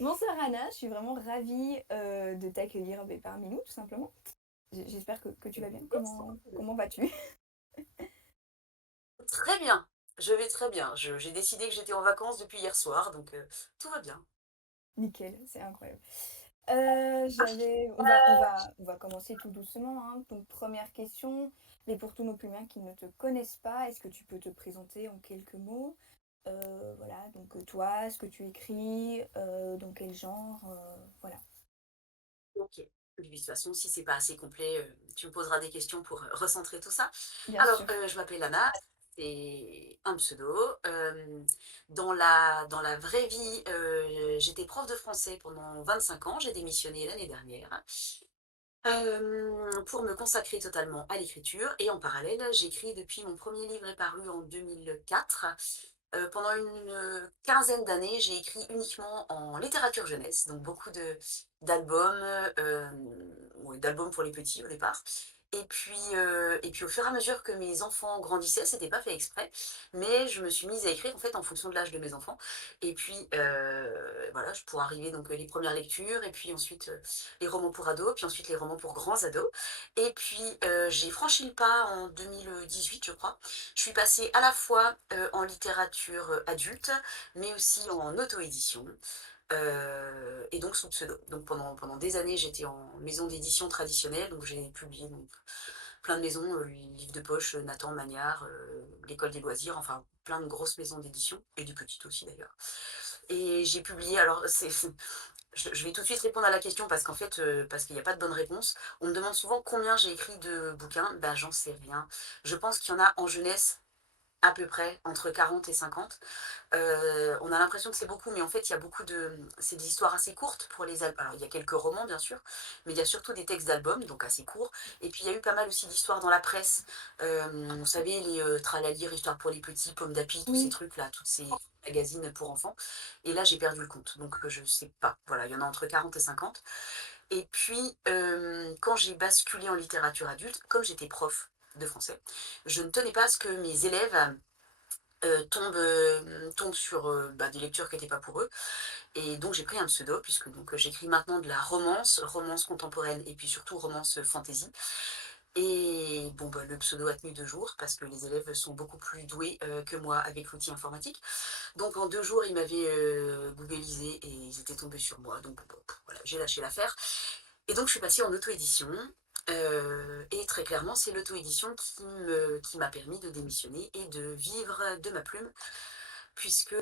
Bonsoir Anna, je suis vraiment ravie de t'accueillir parmi nous, tout simplement. J'espère que tu vas bien. Comment vas-tu? Très bien, je vais très bien. J'ai décidé que j'étais en vacances depuis hier soir, donc tout va bien. Nickel, c'est incroyable. On va commencer tout doucement, hein. Donc, première question, mais pour tous nos plumiens qui ne te connaissent pas, est-ce que tu peux te présenter en quelques mots? Voilà, donc toi, ce que tu écris, dans quel genre, voilà. Ok. De toute façon, si c'est pas assez complet, tu me poseras des questions pour recentrer tout ça. Bien Alors, sûr. je m'appelle Anna, c'est un pseudo. Dans la vraie vie, j'étais prof de français pendant 25 ans. J'ai démissionné l'année dernière pour me consacrer totalement à l'écriture. Et en parallèle, j'écris depuis mon premier livre est paru en 2004. Pendant une quinzaine d'années, j'ai écrit uniquement en littérature jeunesse, donc beaucoup d'albums, ouais, d'albums pour les petits au départ. Et puis au fur et à mesure que mes enfants grandissaient, c'était pas fait exprès, mais je me suis mise à écrire en fait en fonction de l'âge de mes enfants. Et puis voilà, pour arriver donc les premières lectures, et puis ensuite les romans pour ados, puis ensuite les romans pour grands ados. Et puis j'ai franchi le pas en 2018, je crois. Je suis passée à la fois en littérature adulte, mais aussi en auto-édition, et donc sous pseudo. Donc pendant des années, j'étais en maison d'édition traditionnelle, donc j'ai publié donc, plein de maisons, livres de poche, Nathan, Magnard, l'école des loisirs, enfin plein de grosses maisons d'édition, et du petit aussi d'ailleurs. Et j'ai publié, alors je vais tout de suite répondre à la question parce qu'en fait, parce qu'il n'y a pas de bonne réponse. On me demande souvent combien j'ai écrit de bouquins. Ben, j'en sais rien. Je pense qu'il y en a en jeunesse à peu près entre 40 et 50. On a l'impression que c'est beaucoup, mais en fait, il y a beaucoup de. C'est des histoires assez courtes pour les albums. Alors, il y a quelques romans, bien sûr, mais il y a surtout des textes d'albums, donc assez courts. Et puis, il y a eu pas mal aussi d'histoires dans la presse. Vous savez, les Tralalier, Histoires pour les petits, Pommes d'Api, tous ces Oui, trucs-là, tous ces magazines pour enfants. Et là, j'ai perdu le compte, donc je sais pas. Voilà, il y en a entre 40 et 50. Et puis, quand j'ai basculé en littérature adulte, comme j'étais prof de français, je ne tenais pas à ce que mes élèves tombent sur bah, des lectures qui n'étaient pas pour eux. Et donc j'ai pris un pseudo, puisque donc, j'écris maintenant de la romance, romance contemporaine et puis surtout romance fantasy. Et bon, bah, le pseudo a tenu 2 jours parce que les élèves sont beaucoup plus doués que moi avec l'outil informatique. Donc en 2 jours, ils m'avaient googlisé et ils étaient tombés sur moi. Donc bon, voilà, j'ai lâché l'affaire. Et donc je suis passée en auto-édition. Et très clairement, c'est l'auto-édition qui m'a permis de démissionner et de vivre de ma plume, puisque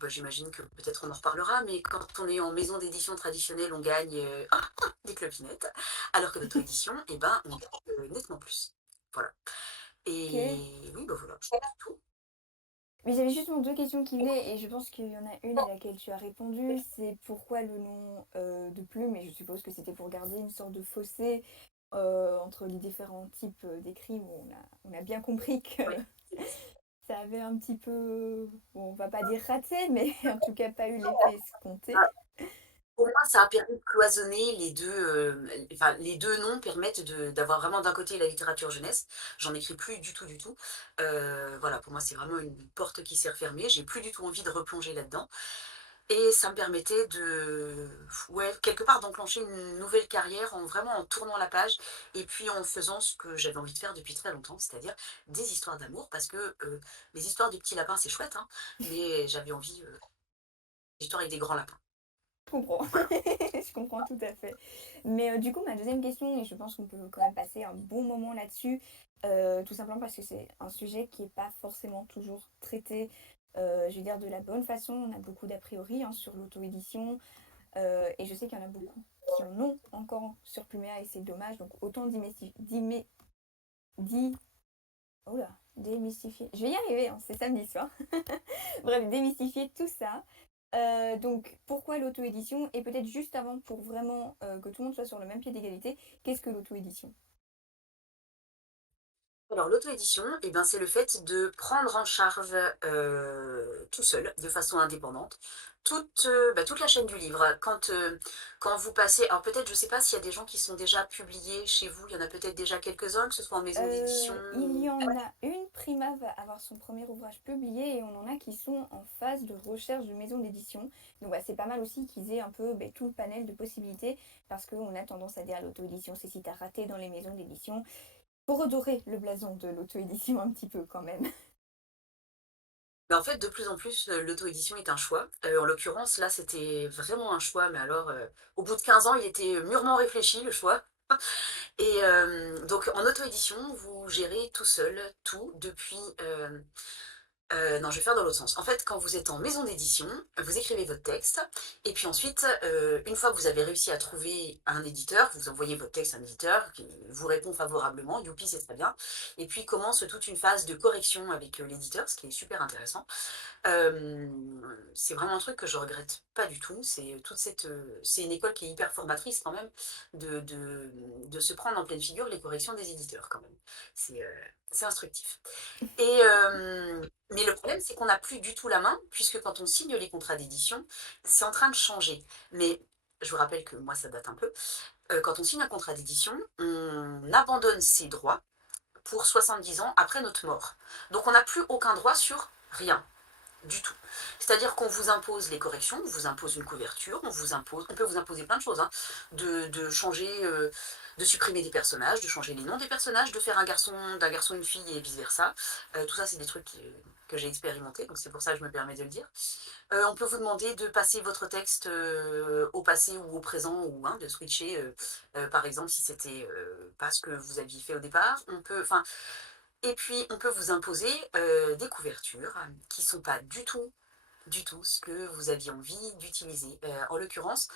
bah, j'imagine que peut-être on en reparlera, mais quand on est en maison d'édition traditionnelle, on gagne des clopinettes, alors que l'auto-édition, eh ben, on gagne nettement plus. Voilà. ok. Et oui, bah voilà, c'est tout. Mais j'avais justement deux questions qui venaient et je pense qu'il y en a une à laquelle tu as répondu. C'est pourquoi le nom de plume, et je suppose que c'était pour garder une sorte de fossé entre les différents types d'écrits où on a bien compris que Oui. ça avait un petit peu, bon, on va pas dire raté, mais en tout cas pas eu l'effet escompté. Pour moi, ça a permis de cloisonner les deux. Enfin, les deux noms permettent d'avoir vraiment d'un côté la littérature jeunesse. J'en écris plus du tout, du tout. Voilà, pour moi, c'est vraiment une porte qui s'est refermée. J'ai plus du tout envie de replonger là-dedans. Et ça me permettait ouais, quelque part, d'enclencher une nouvelle carrière en vraiment en tournant la page et puis en faisant ce que j'avais envie de faire depuis très longtemps, c'est-à-dire des histoires d'amour, parce que les histoires du petit lapin, c'est chouette, hein, mais j'avais envie d'histoires avec des grands lapins. Je comprends, Voilà. je comprends tout à fait. Mais du coup, ma deuxième question, et je pense qu'on peut quand même passer un bon moment là-dessus, tout simplement parce que c'est un sujet qui n'est pas forcément toujours traité, je veux dire, de la bonne façon. On a beaucoup d'a priori hein, sur l'auto-édition, et je sais qu'il y en a beaucoup qui en ont encore sur Pluméa et c'est dommage. Donc autant di- oh là, démystifier. Je vais y arriver, hein, c'est samedi soir. Bref, démystifier tout ça. Donc pourquoi l'auto-édition? Et peut-être juste avant, pour vraiment que tout le monde soit sur le même pied d'égalité, qu'est-ce que l'auto-édition? Alors l'auto-édition, eh ben, c'est le fait de prendre en charge tout seul, de façon indépendante, toute la chaîne du livre. Quand vous passez, alors peut-être, je ne sais pas s'il y a des gens qui sont déjà publiés chez vous, il y en a peut-être déjà quelques-uns, que ce soit en maison d'édition. Il y en a une, Prima va avoir son premier ouvrage publié et on en a qui sont en phase de recherche de maison d'édition. Donc c'est pas mal aussi qu'ils aient un peu tout le panel de possibilités parce qu'on a tendance à dire l'auto-édition, c'est si t'as raté dans les maisons d'édition. Pour redorer le blason de l'auto-édition un petit peu quand même. Mais en fait, de plus en plus, l'auto-édition est un choix. En l'occurrence, là, c'était vraiment un choix, mais alors, au bout de 15 ans, il était mûrement réfléchi, le choix. Et donc, en auto-édition, vous gérez tout seul, tout, depuis non, je vais faire dans l'autre sens. En fait, quand vous êtes en maison d'édition, vous écrivez votre texte, et puis ensuite, une fois que vous avez réussi à trouver un éditeur, vous envoyez votre texte à un éditeur qui vous répond favorablement, youpi, c'est très bien, et puis commence toute une phase de correction avec l'éditeur, ce qui est super intéressant. C'est vraiment un truc que je regrette pas du tout. C'est une école qui est hyper formatrice quand même, de se prendre en pleine figure les corrections des éditeurs quand même. C'est instructif. Mais le problème, c'est qu'on n'a plus du tout la main, puisque quand on signe les contrats d'édition, c'est en train de changer. Mais je vous rappelle que moi, ça date un peu. Quand on signe un contrat d'édition, on abandonne ses droits pour 70 ans après notre mort. Donc on n'a plus aucun droit sur rien du tout. C'est-à-dire qu'on vous impose les corrections, on vous impose une couverture, on peut vous imposer plein de choses, hein, de changer, de supprimer des personnages, de changer les noms des personnages, de faire d'un garçon une fille et vice versa. Tout ça, c'est des trucs que j'ai expérimenté, donc c'est pour ça que je me permets de le dire. On peut vous demander de passer votre texte au passé ou au présent, ou de switcher, par exemple, si c'était pas ce que vous aviez fait au départ. Et puis, on peut vous imposer des couvertures qui ne sont pas du tout ce que vous aviez envie d'utiliser. En l'occurrence,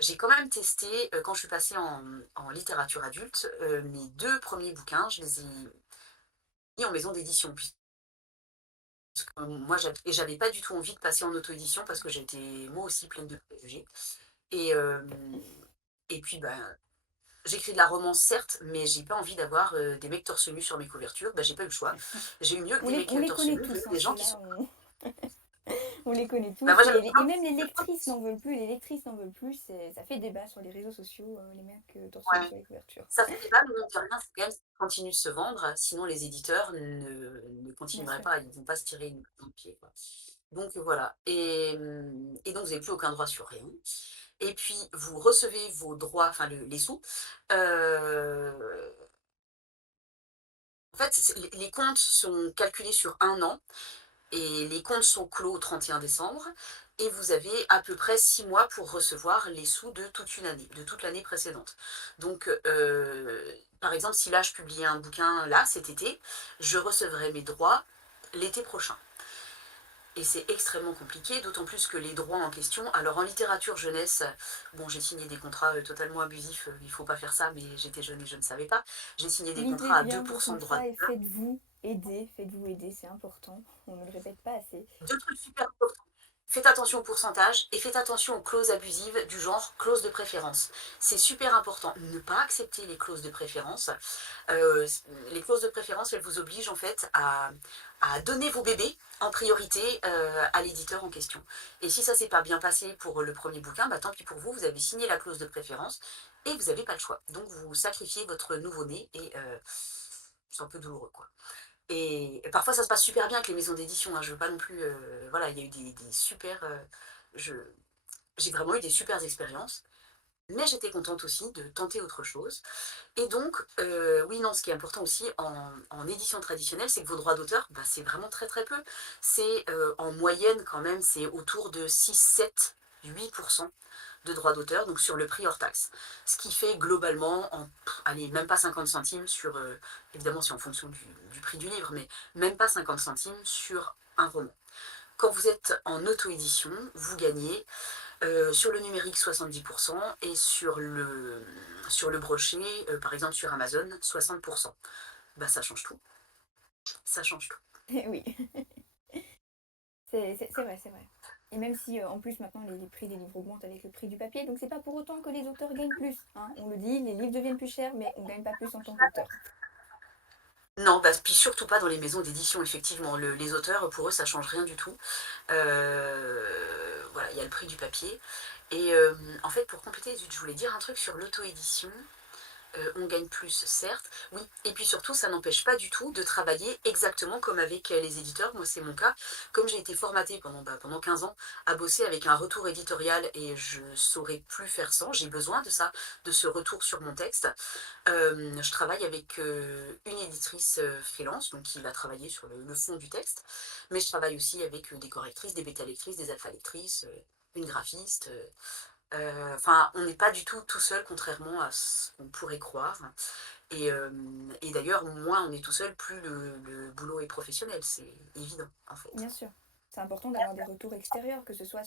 j'ai quand même testé, quand je suis passée en littérature adulte, mes deux premiers bouquins, je les ai mis en maison d'édition. Puisque moi, j'avais pas du tout envie de passer en auto-édition parce que j'étais moi aussi pleine de préjugés. Et, euh, et puis, j'écris de la romance, certes, mais j'ai pas envie d'avoir des mecs torse nu sur mes couvertures. J'ai pas eu le choix. J'ai eu mieux que des mecs On les torse connaît nu, tous, hein, des gens qui ceux-là. sont. On les connaît Bah, tous. moi, j'avais Et même les lectrices n'en veulent plus. Les lectrices n'en veulent plus. Ça fait débat sur les réseaux sociaux, les mecs torse nu ouais. sur les couvertures. Ça fait débat, mais mine de rien, c'est quand même ça continue de se vendre, sinon les éditeurs ne Bien continueraient sûr. pas, ils ne vont pas se tirer une balle dans le pied, quoi. Donc voilà. Et donc vous n'avez plus aucun droit sur rien. Et puis vous recevez vos droits, enfin les sous. Euh, En fait, les comptes sont calculés sur un an et les comptes sont clos au 31 décembre. Et vous avez à peu près 6 mois pour recevoir les sous de toute une année, de toute l'année précédente. Donc, par exemple, si là je publiais un bouquin là cet été, je recevrai mes droits l'été prochain. Et c'est extrêmement compliqué, d'autant plus que les droits en question. Alors en littérature jeunesse, bon, j'ai signé des contrats totalement abusifs, il ne faut pas faire ça, mais j'étais jeune et je ne savais pas. J'ai signé des Lisez contrats à bien vos 2% de droits contrats et d'auteur. faites-vous aider, c'est important. On ne le répète pas assez. Deux trucs super importants. Faites attention au pourcentage et faites attention aux clauses abusives du genre clause de préférence. C'est super important. Ne pas accepter les clauses de préférence. Euh, les clauses de préférence, elles vous obligent en fait à donner vos bébés en priorité à l'éditeur en question. Et si ça s'est pas bien passé pour le premier bouquin, tant pis pour vous, vous avez signé la clause de préférence et vous n'avez pas le choix. Donc vous sacrifiez votre nouveau-né et c'est un peu douloureux quoi. Et parfois, ça se passe super bien avec les maisons d'édition, hein. Je veux pas non plus. Voilà, il y a eu des super. Je- j'ai vraiment eu des super expériences. Mais j'étais contente aussi de tenter autre chose. Et donc, oui, non, ce qui est important aussi en édition traditionnelle, c'est que vos droits d'auteur, c'est vraiment très très peu. C'est en moyenne quand même, c'est autour de 6, 7, 8% de droits d'auteur, donc sur le prix hors taxe. Ce qui fait globalement, allez, même pas 50 centimes sur, évidemment c'est en fonction du prix du livre, mais même pas 50 centimes sur un roman. Quand vous êtes en auto-édition, vous gagnez sur le numérique 70% et sur le brochet, par exemple sur Amazon, 60%. Ça change tout. Ça change tout. Oui, c'est vrai, c'est vrai. Et même si en plus maintenant les prix des livres augmentent avec le prix du papier, donc c'est pas pour autant que les auteurs gagnent plus, hein. On le dit, les livres deviennent plus chers, mais on gagne pas plus en tant qu'auteur. Non, bah, puis surtout pas dans les maisons d'édition, effectivement. Les auteurs, pour eux, ça change rien du tout. Voilà, il y a le prix du papier. Et en fait, pour compléter, zut, je voulais dire un truc sur l'auto-édition. On gagne plus, certes, oui. Et puis surtout, ça n'empêche pas du tout de travailler exactement comme avec les éditeurs. Moi, c'est mon cas. Comme j'ai été formatée pendant 15 ans à bosser avec un retour éditorial et je ne saurais plus faire sans, j'ai besoin de ça, de ce retour sur mon texte. Je travaille avec une éditrice freelance, donc qui va travailler sur le fond du texte, mais je travaille aussi avec des correctrices, des bêta-lectrices, des alpha-lectrices, une graphiste. Enfin, on n'est pas du tout seul, contrairement à ce qu'on pourrait croire. Et d'ailleurs, moins on est tout seul, plus le boulot est professionnel, c'est évident, en fait. Bien sûr. C'est important d'avoir des retours extérieurs, que ce soit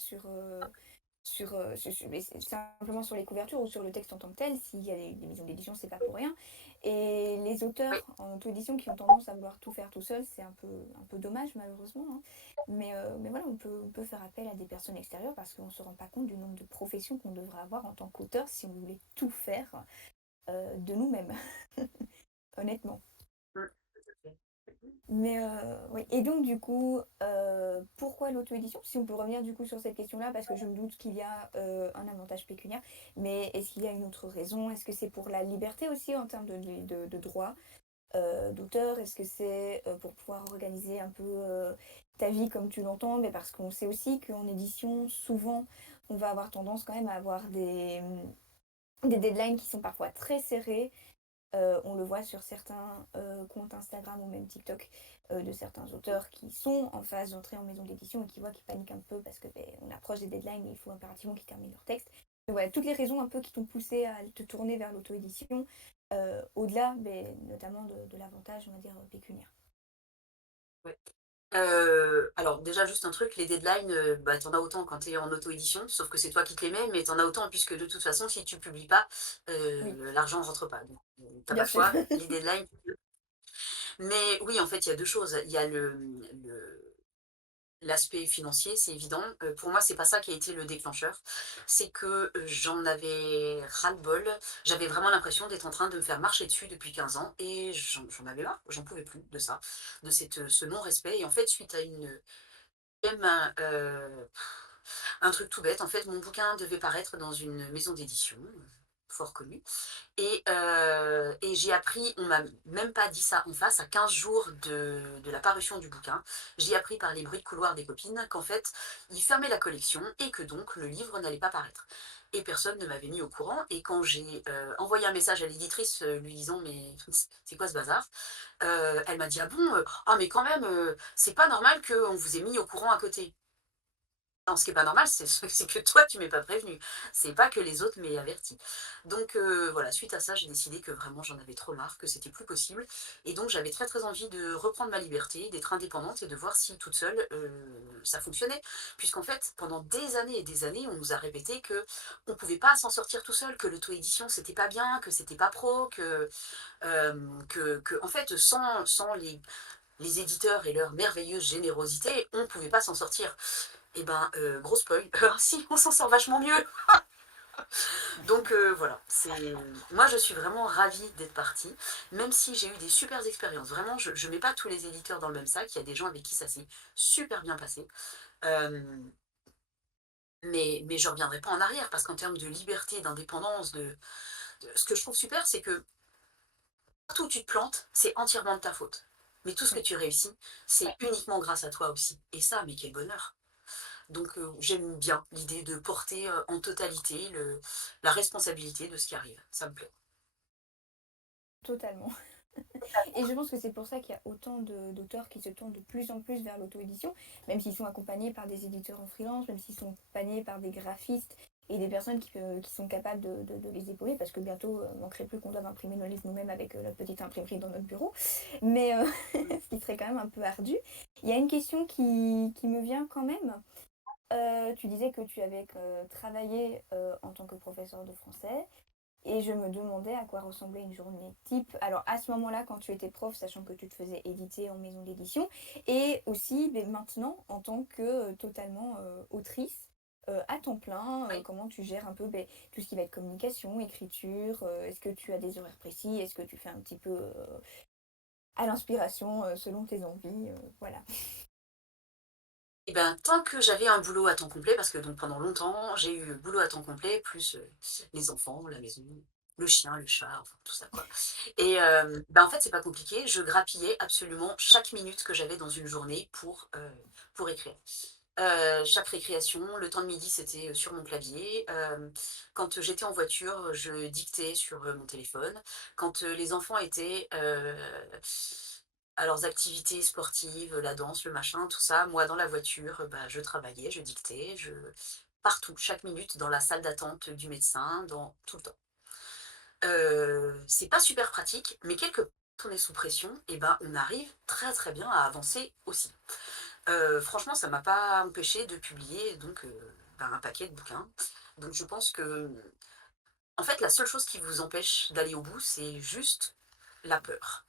mais c'est simplement sur les couvertures ou sur le texte en tant que tel. S'il y a des maisons d'édition, c'est pas pour rien. Et les Oui, auteurs en auto-édition qui ont tendance à vouloir tout faire tout seul, c'est un peu dommage malheureusement, hein. Mais voilà, on peut faire appel à des personnes extérieures parce qu'on ne se rend pas compte du nombre de professions qu'on devrait avoir en tant qu'auteur si on voulait tout faire de nous-mêmes, honnêtement. mm, tout à fait. Oui. Et donc, du coup, pourquoi l'auto-édition? Si on peut revenir du coup sur cette question-là, parce que je me doute qu'il y a un avantage pécuniaire, mais est-ce qu'il y a une autre raison? Est-ce que c'est pour la liberté aussi en termes de droit d'auteur? Est-ce que c'est pour pouvoir organiser un peu ta vie comme tu l'entends? Mais parce qu'on sait aussi qu'en édition, souvent, on va avoir tendance quand même à avoir des deadlines qui sont parfois très serrés. On le voit sur certains comptes Instagram ou même TikTok de certains auteurs qui sont en phase d'entrée en maison d'édition et qui voient qu'ils paniquent un peu parce que on approche des deadlines et il faut impérativement qu'ils terminent leur texte. Donc voilà, toutes les raisons un peu qui t'ont poussé à te tourner vers l'auto-édition, au-delà notamment de l'avantage, on va dire, pécuniaire. Ouais. Alors déjà juste un truc, les deadlines, bah, t'en as autant quand t'es en auto-édition, sauf que c'est toi qui te les mets, mais t'en as autant puisque de toute façon, si tu publies pas, Oui, l'argent ne rentre pas. Donc, t'as pas bien le sûr. choix, les deadlines. Mais oui, en fait, il y a deux choses. Il y a l'aspect financier, c'est évident. Pour moi, c'est pas ça qui a été le déclencheur. C'est que j'en avais ras-le-bol. J'avais vraiment l'impression d'être en train de me faire marcher dessus depuis 15 ans et j'en avais marre. J'en pouvais plus de ça, de ce non-respect. Et en fait, suite à même un truc tout bête, en fait, mon bouquin devait paraître dans une maison d'édition fort connue. Et j'ai appris, on m'a même pas dit ça en face, à 15 jours de la parution du bouquin, j'ai appris par les bruits de couloir des copines qu'en fait, ils fermaient la collection et que donc le livre n'allait pas paraître. Et personne ne m'avait mis au courant. Et quand j'ai envoyé un message à l'éditrice lui disant mais c'est quoi ce bazar, elle m'a dit ah bon, ah mais quand même, c'est pas normal qu'on vous ait mis au courant à côté. Non, ce qui est pas normal, c'est que toi, tu m'aies pas prévenu. C'est pas que les autres m'aient averti. Donc voilà, suite à ça, j'ai décidé que vraiment j'en avais trop marre, que c'était plus possible. Et donc j'avais très envie de reprendre ma liberté, d'être indépendante et de voir si toute seule ça fonctionnait. Puisqu'en fait, pendant des années et des années, on nous a répété que on pouvait pas s'en sortir tout seul, que l'auto-édition c'était pas bien, que c'était pas pro, en fait, sans les éditeurs et leur merveilleuse générosité, on pouvait pas s'en sortir. Et ben, gros spoil, si, on s'en sort vachement mieux. Donc voilà, moi je suis vraiment ravie d'être partie, même si j'ai eu des super expériences. Vraiment, je ne mets pas tous les éditeurs dans le même sac, il y a des gens avec qui ça s'est super bien passé. Euh, mais je ne reviendrai pas en arrière, parce qu'en termes de liberté, d'indépendance, ce que je trouve super, c'est que partout où tu te plantes, c'est entièrement de ta faute. Mais tout ce que Oui, tu réussis, c'est uniquement grâce à toi aussi. Et ça, mais quel bonheur. Donc j'aime bien l'idée de porter en totalité la responsabilité de ce qui arrive. Ça me plaît. totalement. Et je pense que c'est pour ça qu'il y a autant d'auteurs qui se tournent de plus en plus vers l'auto-édition, même s'ils sont accompagnés par des éditeurs en freelance, même s'ils sont accompagnés par des graphistes et des personnes qui sont capables de les épauler, parce que bientôt, manquerait plus qu'on doive imprimer nos livres nous-mêmes avec notre petite imprimerie dans notre bureau, mais ce qui serait quand même un peu ardu. Il y a une question qui me vient quand même. Tu disais que tu avais travaillé en tant que professeur de français. Et je me demandais à quoi ressemblait une journée type. Alors à ce moment-là, quand tu étais prof, sachant que tu te faisais éditer en maison d'édition, et aussi maintenant en tant que totalement autrice à temps plein, Oui. comment tu gères un peu tout ce qui va être communication, écriture, est-ce que tu as des horaires précis, est-ce que tu fais un petit peu à l'inspiration selon tes envies, voilà. Et ben, tant que j'avais un boulot à temps complet, parce que donc pendant longtemps, j'ai eu boulot à temps complet, plus les enfants, la maison, le chien, le chat, enfin tout ça quoi. Et ben, en fait, c'est pas compliqué, je grappillais absolument chaque minute que j'avais dans une journée pour écrire. Chaque récréation, le temps de midi, c'était sur mon clavier. Quand j'étais en voiture, je dictais sur mon téléphone. Quand les enfants étaient à leurs activités sportives, la danse, le machin, tout ça, moi dans la voiture, bah, je travaillais, je dictais, partout, chaque minute, dans la salle d'attente du médecin, dans tout le temps. C'est pas super pratique, mais quelque part, quand on est sous pression, et ben, on arrive très très bien à avancer aussi. Franchement, ça m'a pas empêché de publier donc ben, un paquet de bouquins. Donc je pense que, en fait, la seule chose qui vous empêche d'aller au bout, c'est juste la peur.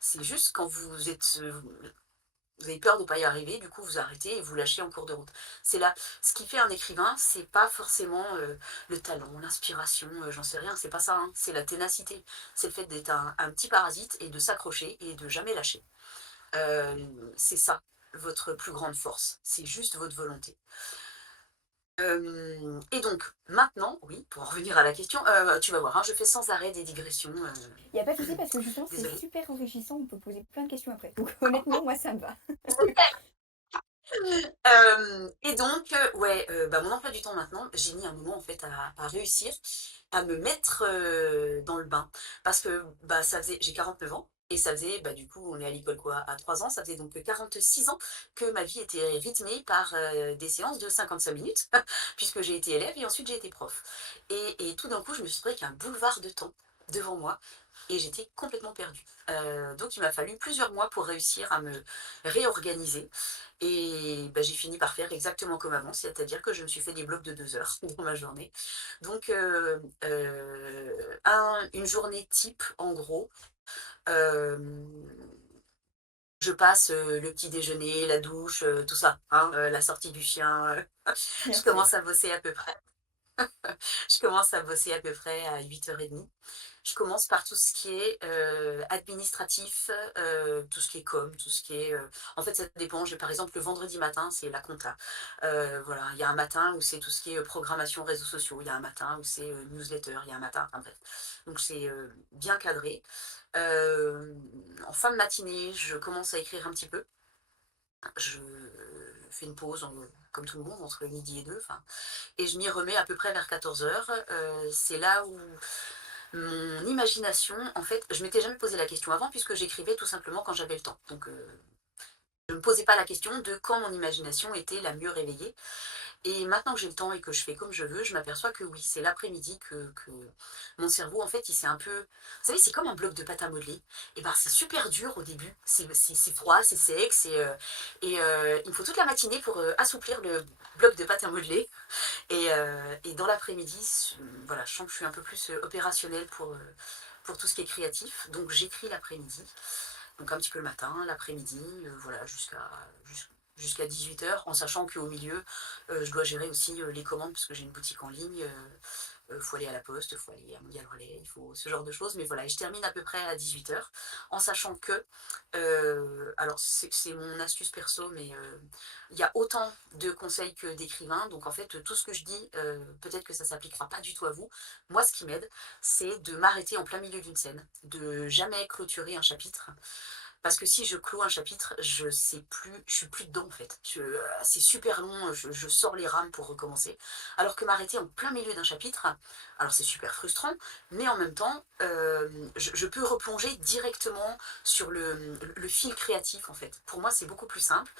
C'est juste quand vous avez peur de ne pas y arriver, du coup vous arrêtez et vous lâchez en cours de route. C'est là, ce qui fait un écrivain, c'est pas forcément le talent, l'inspiration, j'en sais rien, c'est pas ça, hein. C'est la ténacité. C'est le fait d'être un petit parasite et de s'accrocher et de jamais lâcher. C'est ça, votre plus grande force. C'est juste votre volonté. Et donc, maintenant, oui, pour en revenir à la question, tu vas voir, hein, je fais sans arrêt des digressions. Il n'y a pas de souci parce que justement, c'est Désolée. super enrichissant. On peut poser plein de questions après. Donc, honnêtement, moi, ça me va. Et donc, ouais, bah, mon emploi du temps maintenant, j'ai mis un moment en fait à réussir à me mettre dans le bain. Parce que bah, ça faisait, j'ai 49 ans, et ça faisait, bah, du coup, on est à l'école quoi, à 3 ans, ça faisait donc 46 ans que ma vie était rythmée par des séances de 55 minutes, puisque j'ai été élève et ensuite j'ai été prof. Et tout d'un coup, je me suis trouvé qu'un boulevard de temps devant moi, et j'étais complètement perdue. Donc il m'a fallu plusieurs mois pour réussir à me réorganiser. Et bah, j'ai fini par faire exactement comme avant, c'est-à-dire que je me suis fait des blocs de 2 heures dans ma journée. Donc, une journée type, en gros, euh, je passe le petit déjeuner, la douche, tout ça, hein, la sortie du chien. Bien Je sûr. commence à bosser à peu près. Je commence à bosser à peu près à 8h30. Je commence par tout ce qui est administratif, tout ce qui est com, tout ce qui est... En fait, ça dépend. J'ai, par exemple, le vendredi matin, c'est la compta. Voilà, il y a un matin où c'est tout ce qui est programmation réseaux sociaux. Il y a un matin où c'est newsletter. Il y a un matin, enfin bref. Donc, c'est bien cadré. En fin de matinée, je commence à écrire un petit peu. Je fais une pause, comme tout le monde, entre midi et deux. Enfin, et je m'y remets à peu près vers 14h. C'est là où mon imagination, en fait, je m'étais jamais posé la question avant puisque j'écrivais tout simplement quand j'avais le temps. Donc, je ne me posais pas la question de quand mon imagination était la mieux réveillée. Et maintenant que j'ai le temps et que je fais comme je veux, je m'aperçois que oui, c'est l'après-midi que mon cerveau, en fait, il s'est un peu... Vous savez, c'est comme un bloc de pâte à modeler. Et ben, c'est super dur au début. C'est froid, c'est sec. Il me faut toute la matinée pour assouplir le bloc de pâte à modeler. Et dans l'après-midi, voilà, je sens que je suis un peu plus opérationnelle pour tout ce qui est créatif. Donc j'écris l'après-midi, donc un petit peu le matin, l'après-midi, voilà, jusqu'à 18h, en sachant qu'au milieu, je dois gérer aussi les commandes, parce que j'ai une boutique en ligne. Faut aller à la poste, il faut aller à Mondial Relais, il faut ce genre de choses. Mais voilà, et je termine à peu près à 18h, en sachant que, alors c'est mon astuce perso, mais il y a autant de conseils que d'écrivains. Donc en fait, tout ce que je dis, peut-être que ça ne s'appliquera pas du tout à vous. Moi, ce qui m'aide, c'est de m'arrêter en plein milieu d'une scène, de jamais clôturer un chapitre. Parce que si je clôt un chapitre, je sais plus, je suis plus dedans en fait. C'est super long, je sors les rames pour recommencer. Alors que m'arrêter en plein milieu d'un chapitre, alors c'est super frustrant, mais en même temps, je peux replonger directement sur le fil créatif en fait. Pour moi, c'est beaucoup plus simple.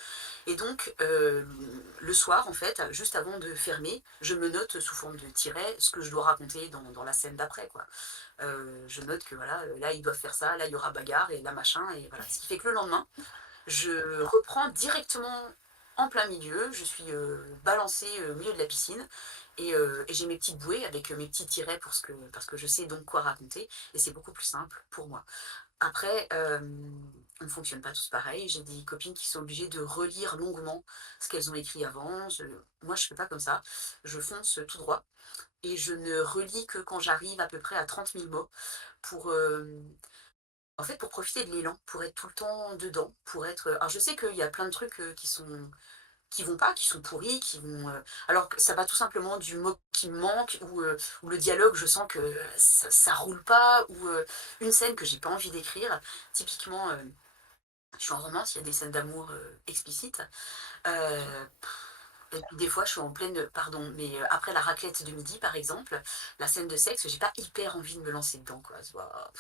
Et donc, le soir, en fait, juste avant de fermer, je me note sous forme de tiret ce que je dois raconter dans la scène d'après, quoi. Je note que voilà, là ils doivent faire ça, là il y aura bagarre et là machin, et voilà. Ce qui fait que le lendemain, je reprends directement en plein milieu, je suis balancée au milieu de la piscine, et j'ai mes petites bouées avec mes petits tirets parce que je sais donc quoi raconter, et c'est beaucoup plus simple pour moi. Après, on ne fonctionne pas tous pareil. J'ai des copines qui sont obligées de relire longuement ce qu'elles ont écrit avant. Moi, je ne fais pas comme ça. Je fonce tout droit et je ne relis que quand j'arrive à peu près à 30 000 mots pour, En fait, pour profiter de l'élan, pour être tout le temps dedans, pour être, alors je sais qu'il y a plein de trucs, qui vont pas, qui sont pourris, qui vont, alors que ça va tout simplement du mot qui me manque ou le dialogue, je sens que ça roule pas ou, une scène que j'ai pas envie d'écrire. Typiquement, je suis en romance, il y a des scènes d'amour, explicites, Ok. heu et puis des fois, je suis en pleine, pardon, mais après la raclette de midi, par exemple, la scène de sexe, j'ai pas hyper envie de me lancer dedans, quoi, tu vois?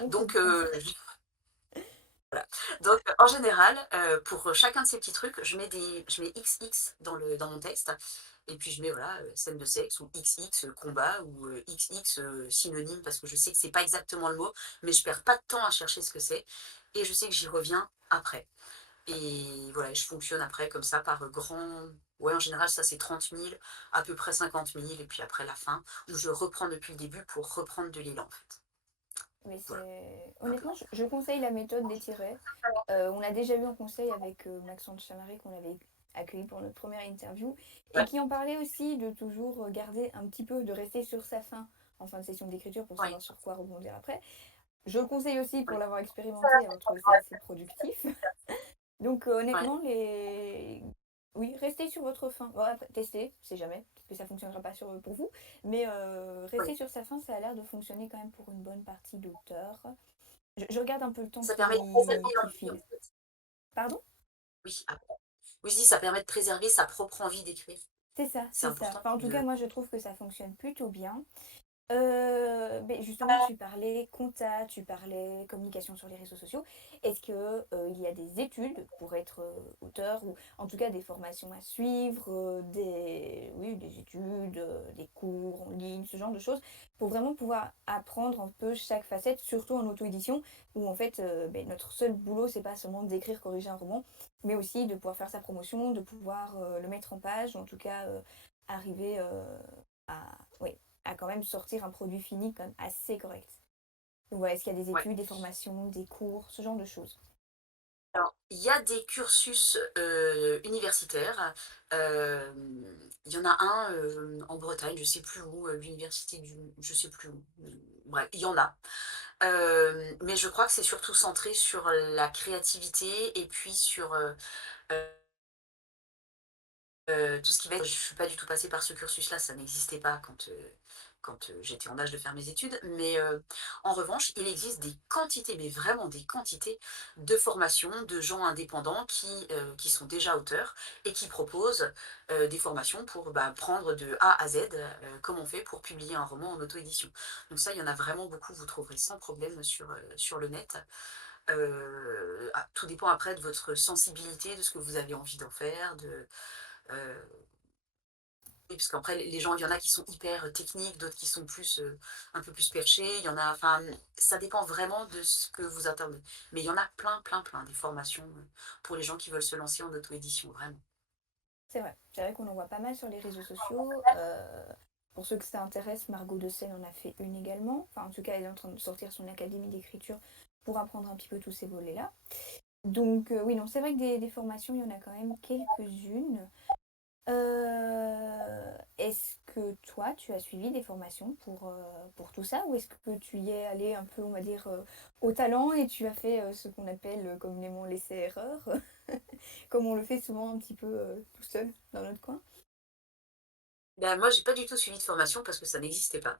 On Donc comprend. Donc, en général, pour chacun de ces petits trucs, je mets XX dans mon texte. Et puis je mets voilà, scène de sexe ou XX combat ou XX synonyme parce que je sais que c'est pas exactement le mot, mais je perds pas de temps à chercher ce que c'est et je sais que j'y reviens après. Et voilà, je fonctionne après comme ça par grand. Ouais, en général, ça c'est 30 000, à peu près 50 000, et puis après la fin, où je reprends depuis le début pour reprendre de l'élan en fait. Mais Voilà, c'est un peu. honnêtement, je conseille la méthode des tirets. On a déjà eu un conseil avec Maxence Chamary qu'on avait accueilli pour notre première interview et Ouais, qui en parlait aussi de toujours garder un petit peu, de rester sur sa fin en fin de session d'écriture pour ouais, savoir sur quoi rebondir après. Je le conseille aussi pour ouais, l'avoir expérimenté et avoir trouvé ça assez productif. Donc ouais, honnêtement, oui, restez sur votre fin. Bon, après, testez, c'est jamais, parce que ça fonctionnera pas pour vous. Mais rester ouais. sur sa fin, ça a l'air de fonctionner quand même pour une bonne partie d'auteurs. Je regarde un peu le temps Ça permet de préserver qui l'envie file. en fait. Pardon? Oui, oui, je dis ça permet de préserver sa propre envie d'écrire. C'est ça, C'est c'est ça. important Enfin, en tout cas, de moi, je trouve que ça fonctionne plutôt bien. Mais justement, tu parlais compta, tu parlais communication sur les réseaux sociaux. Est-ce que, il y a des études pour être auteur ou en tout cas des formations à suivre, oui, des études, des cours en ligne, ce genre de choses, pour vraiment pouvoir apprendre un peu chaque facette, surtout en auto-édition, où en fait, notre seul boulot, c'est pas seulement d'écrire, corriger un roman, mais aussi de pouvoir faire sa promotion, de pouvoir le mettre en page, ou en tout cas arriver à, oui, à quand même sortir un produit fini quand même assez correct. Donc voilà, est-ce qu'il y a des ouais. études, des formations, des cours, ce genre de choses? Alors, il y a des cursus, universitaires. Il y en a un, en Bretagne, je sais plus où, l'université du je sais plus où, bref, il y en a. Mais je crois que c'est surtout centré sur la créativité et puis sur, heu tout ce qui va être je suis pas du tout passée par ce cursus-là, ça n'existait pas quand, j'étais en âge de faire mes études, mais en revanche, il existe des quantités, mais vraiment des quantités de formations de gens indépendants qui sont déjà auteurs et qui proposent, des formations pour, bah, prendre de A à Z, comment on fait pour publier un roman en auto-édition. Donc ça, il y en a vraiment beaucoup, vous trouverez sans problème sur le net. Tout dépend après de votre sensibilité, de ce que vous avez envie d'en faire, Heu, oui, parce qu'après les gens, il y en a qui sont hyper techniques, d'autres qui sont plus, un peu plus perchés. Il y en a enfin, ça dépend vraiment de ce que vous attendez. Mais il y en a plein, plein, plein des formations, pour les gens qui veulent se lancer en auto-édition, vraiment. C'est vrai qu'on en voit pas mal sur les réseaux sociaux. Pour ceux que ça intéresse, Margot de Seine en a fait une également. Enfin, en tout cas, elle est en train de sortir son académie d'écriture pour apprendre un petit peu tous ces volets-là. Donc, oui, non, c'est vrai que des formations, il y en a quand même quelques-unes. Est-ce que toi, tu as suivi des formations pour tout ça ou est-ce que tu y es allé un peu, on va dire, au talent et tu as fait ce qu'on appelle communément l'essai-erreur, comme on le fait souvent un petit peu tout seul dans notre coin? Bah, moi, j'ai pas du tout suivi de formation parce que ça n'existait pas.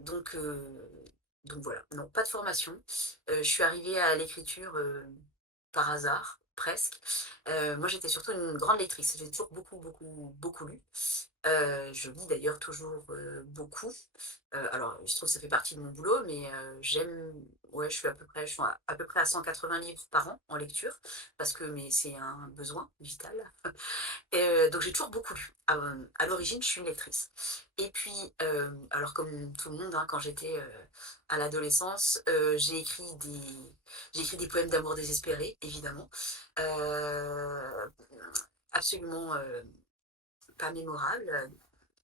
Donc donc voilà, non, pas de formation. Je suis arrivée à l'écriture, par hasard, presque. Moi, j'étais surtout une grande lectrice. J'ai toujours beaucoup, beaucoup, beaucoup lu. Je lis d'ailleurs toujours, beaucoup. Alors, il se trouve que ça fait partie de mon boulot, mais j'aime ouais, je suis à peu près à 180 livres par an en lecture parce que mais c'est un besoin vital. Donc j'ai toujours beaucoup lu. À l'origine, je suis une lectrice. Et puis, alors comme tout le monde, hein, quand j'étais, à l'adolescence, j'ai écrit des poèmes d'amour désespérés, évidemment. Heu, absolument, pas mémorables.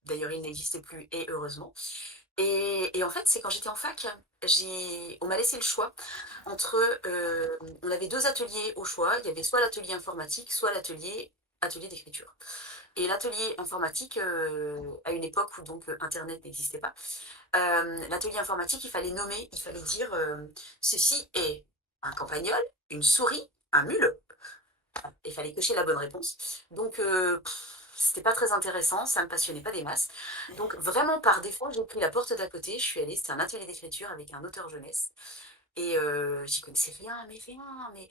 D'ailleurs, ils n'existaient plus et heureusement. Et en fait, c'est quand j'étais en fac, on m'a laissé le choix entre, on avait 2 ateliers au choix. Il y avait soit l'atelier informatique, soit atelier d'écriture. Et l'atelier informatique, à une époque où donc internet n'existait pas, l'atelier informatique, il fallait nommer, il fallait dire, ceci est un campagnol, une souris, un mule. Il fallait cocher la bonne réponse. Donc, c'était pas très intéressant, ça me passionnait pas des masses. Donc, vraiment, par défaut, j'ai pris la porte d'à côté. Je suis allée, c'était un atelier d'écriture avec un auteur jeunesse. Et j'y connaissais rien, mais rien. Mais...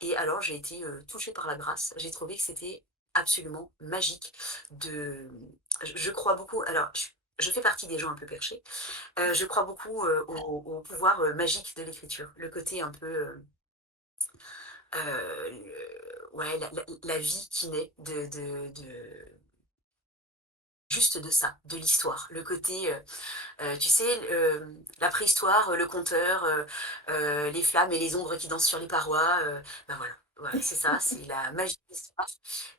Et alors, j'ai été touchée par la grâce. J'ai trouvé que c'était absolument magique. De... je crois beaucoup. Alors, je fais partie des gens un peu perchés. Je crois beaucoup au pouvoir magique de l'écriture. Le côté un peu. Ouais, la vie qui naît juste de ça, de l'histoire. Le côté, tu sais, la préhistoire, le conteur, les flammes et les ombres qui dansent sur les parois. Ben voilà, voilà c'est ça, c'est la magie de l'histoire.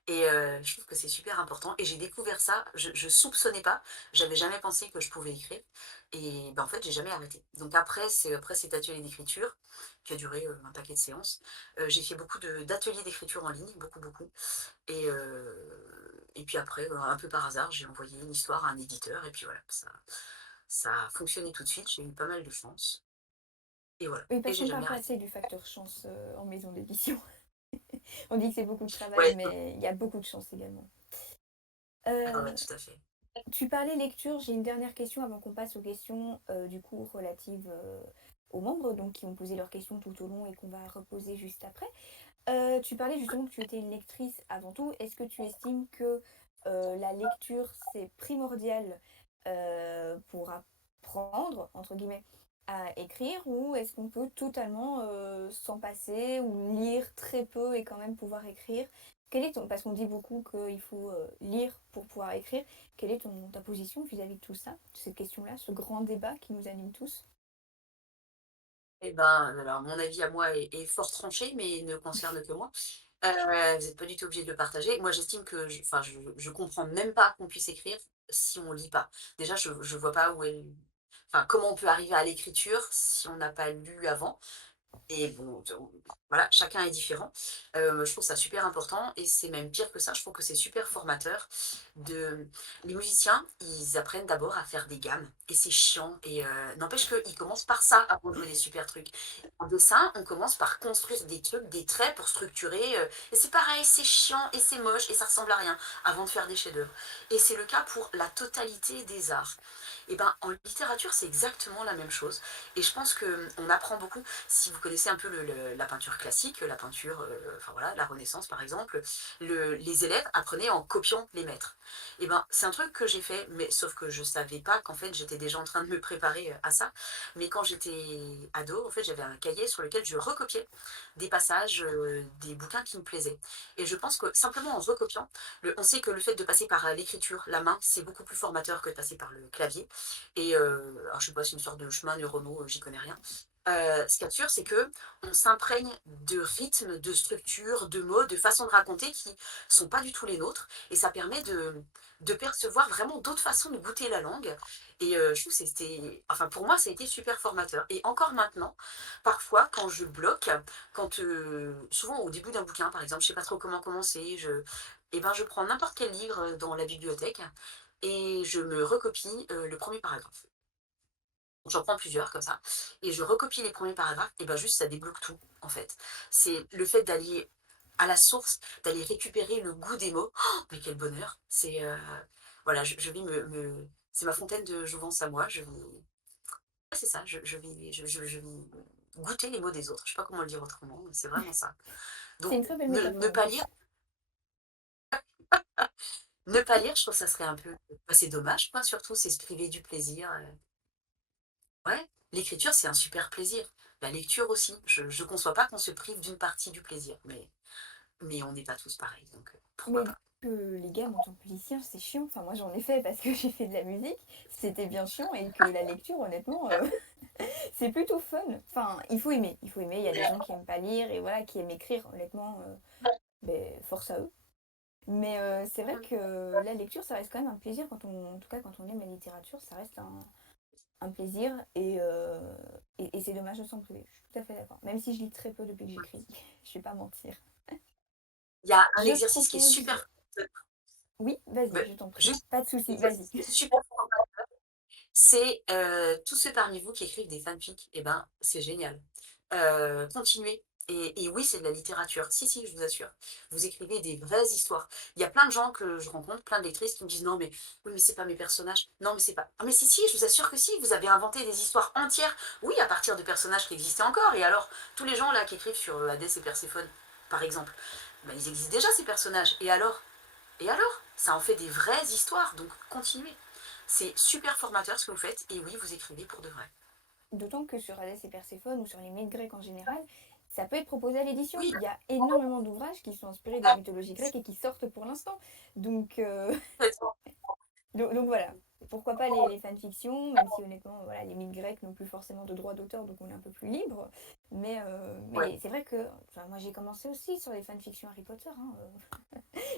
Et je trouve que c'est super important. Et j'ai découvert ça, je soupçonnais pas, j'avais jamais pensé que je pouvais écrire. Et ben, en fait, j'ai jamais arrêté. Donc après cet atelier d'écriture, qui a duré un paquet de séances, j'ai fait beaucoup d'ateliers d'écriture en ligne, beaucoup, beaucoup. Et puis après, un peu par hasard, j'ai envoyé une histoire à un éditeur. Et puis voilà, ça a fonctionné tout de suite, j'ai eu pas mal de chance. Et voilà, Oui, et parce j'ai qu'on parle jamais pas arrêté. assez du facteur chance en maison d'édition. On dit que c'est beaucoup de travail, Ouais, mais il y a beaucoup de chance également. ouais, ouais, Euh, tout à fait. Tu parlais lecture, j'ai une dernière question avant qu'on passe aux questions du coup relatives aux membres donc, qui ont posé leurs questions tout au long et qu'on va reposer juste après. Tu parlais justement que tu étais une lectrice avant tout. Est-ce que tu estimes que la lecture c'est primordial pour apprendre, entre guillemets, à écrire ou est-ce qu'on peut totalement s'en passer ou lire très peu et quand même pouvoir écrire? Parce qu'on dit beaucoup qu'il faut lire pour pouvoir écrire. Quelle est ta position vis-à-vis de tout ça, de cette question-là, ce grand débat qui nous anime tous? Eh ben, alors mon avis à moi est fort tranché, mais ne concerne que moi. Vous n'êtes pas du tout obligé de le partager. Moi, j'estime que, enfin, je comprends même pas qu'on puisse écrire si on lit pas. Déjà, je vois pas où est, enfin, comment on peut arriver à l'écriture si on n'a pas lu avant. Et bon, voilà, chacun est différent. Je trouve ça super important et c'est même pire que ça. Je trouve que c'est super formateur. De... Les musiciens, ils apprennent d'abord à faire des gammes et c'est chiant. Et n'empêche qu'ils commencent par ça avant de jouer des super trucs. En dessin, on commence par construire des trucs, des traits pour structurer. Et c'est pareil, c'est chiant et c'est moche et ça ressemble à rien avant de faire des chefs-d'œuvre. Et c'est le cas pour la totalité des arts. Et ben, en littérature, c'est exactement la même chose. Et je pense qu'on apprend beaucoup si vous connaissez un peu la peinture classique, la peinture, enfin voilà, la Renaissance par exemple, les élèves apprenaient en copiant les maîtres. Et ben c'est un truc que j'ai fait, mais sauf que je savais pas qu'en fait j'étais déjà en train de me préparer à ça. Mais quand j'étais ado, en fait j'avais un cahier sur lequel je recopiais des passages des bouquins qui me plaisaient. Et je pense que simplement en recopiant, on sait que le fait de passer par l'écriture, la main, c'est beaucoup plus formateur que de passer par le clavier. Et alors je sais pas, c'est une sorte de chemin neuronaux, j'y connais rien. Ce qu'il y a de sûr, c'est que on s'imprègne de rythmes, de structures, de mots, de façons de raconter qui sont pas du tout les nôtres, et ça permet de percevoir vraiment d'autres façons de goûter la langue. Et je trouve que c'était, enfin pour moi, ça a été super formateur. Et encore maintenant, parfois quand je bloque, quand souvent au début d'un bouquin, par exemple, je sais pas trop comment commencer, eh ben, je prends n'importe quel livre dans la bibliothèque et je me recopie le premier paragraphe. J'en prends plusieurs comme ça, et je recopie les premiers paragraphes, et ben juste ça débloque tout, en fait. C'est le fait d'aller à la source, d'aller récupérer le goût des mots. Oh, mais quel bonheur! C'est voilà, je vais c'est ma fontaine de jouvence à moi. Je vais, ouais, c'est ça. Je vais goûter les mots des autres. Je sais pas comment le dire autrement, mais c'est vraiment ça. C'est Donc une très belle ne métaphore en pas plus. lire, ne pas lire, je trouve que ça serait un peu, bah, c'est dommage, quoi. Surtout, c'est se priver du plaisir. Ouais, l'écriture, c'est un super plaisir. La lecture aussi. Je conçois pas qu'on se prive d'une partie du plaisir, mais on n'est pas tous pareils, donc pourquoi Mais pas. que les gammes en tant que musicien, c'est chiant. Enfin, moi j'en ai fait parce que j'ai fait de la musique. C'était bien chiant et que la lecture, honnêtement, c'est plutôt fun. Enfin, il faut aimer. Il faut aimer. Il y a des gens qui aiment pas lire et voilà, qui aiment écrire. Honnêtement, ben, force à eux. Mais c'est vrai que la lecture, ça reste quand même un plaisir quand on, en tout cas quand on aime la littérature, ça reste un plaisir et c'est dommage de s'en priver. Je suis tout à fait d'accord. Même si je lis très peu depuis que j'écris, je vais pas mentir. Il y a un Je exercice qui est propose, super. Oui, vas-y, Beh, je t'en prie. juste, Pas de souci, ce vas-y. qui est super c'est, tous ceux parmi vous qui écrivent des fanfics et ben, c'est génial. Continuez et oui, c'est de la littérature. Si, si, je vous assure. Vous écrivez des vraies histoires. Il y a plein de gens que je rencontre, plein de lectrices qui me disent: «Non mais oui, mais c'est pas mes personnages. Non mais c'est pas» ah mais si, si, je vous assure que si, vous avez inventé des histoires entières, oui, à partir de personnages qui existaient encore et alors, tous les gens là qui écrivent sur, Hadès et Perséphone, par exemple, bah, ils existent déjà ces personnages et alors? Et alors? Ça en fait des vraies histoires, donc continuez. C'est super formateur ce que vous faites, et oui, vous écrivez pour de vrai. D'autant que sur Hadès et Perséphone ou sur les mythes grecs en général, ça peut être proposé à l'édition. Oui, Il y a énormément d'ouvrages qui sont inspirés de la mythologie grecque et qui sortent pour l'instant. Donc, complètement. donc voilà. Pourquoi pas les fanfictions, même si honnêtement, voilà, les mythes grecs n'ont plus forcément de droit d'auteur, donc on est un peu plus libre. Ouais. Mais c'est vrai que enfin, moi j'ai commencé aussi sur les fanfictions Harry Potter. Hein,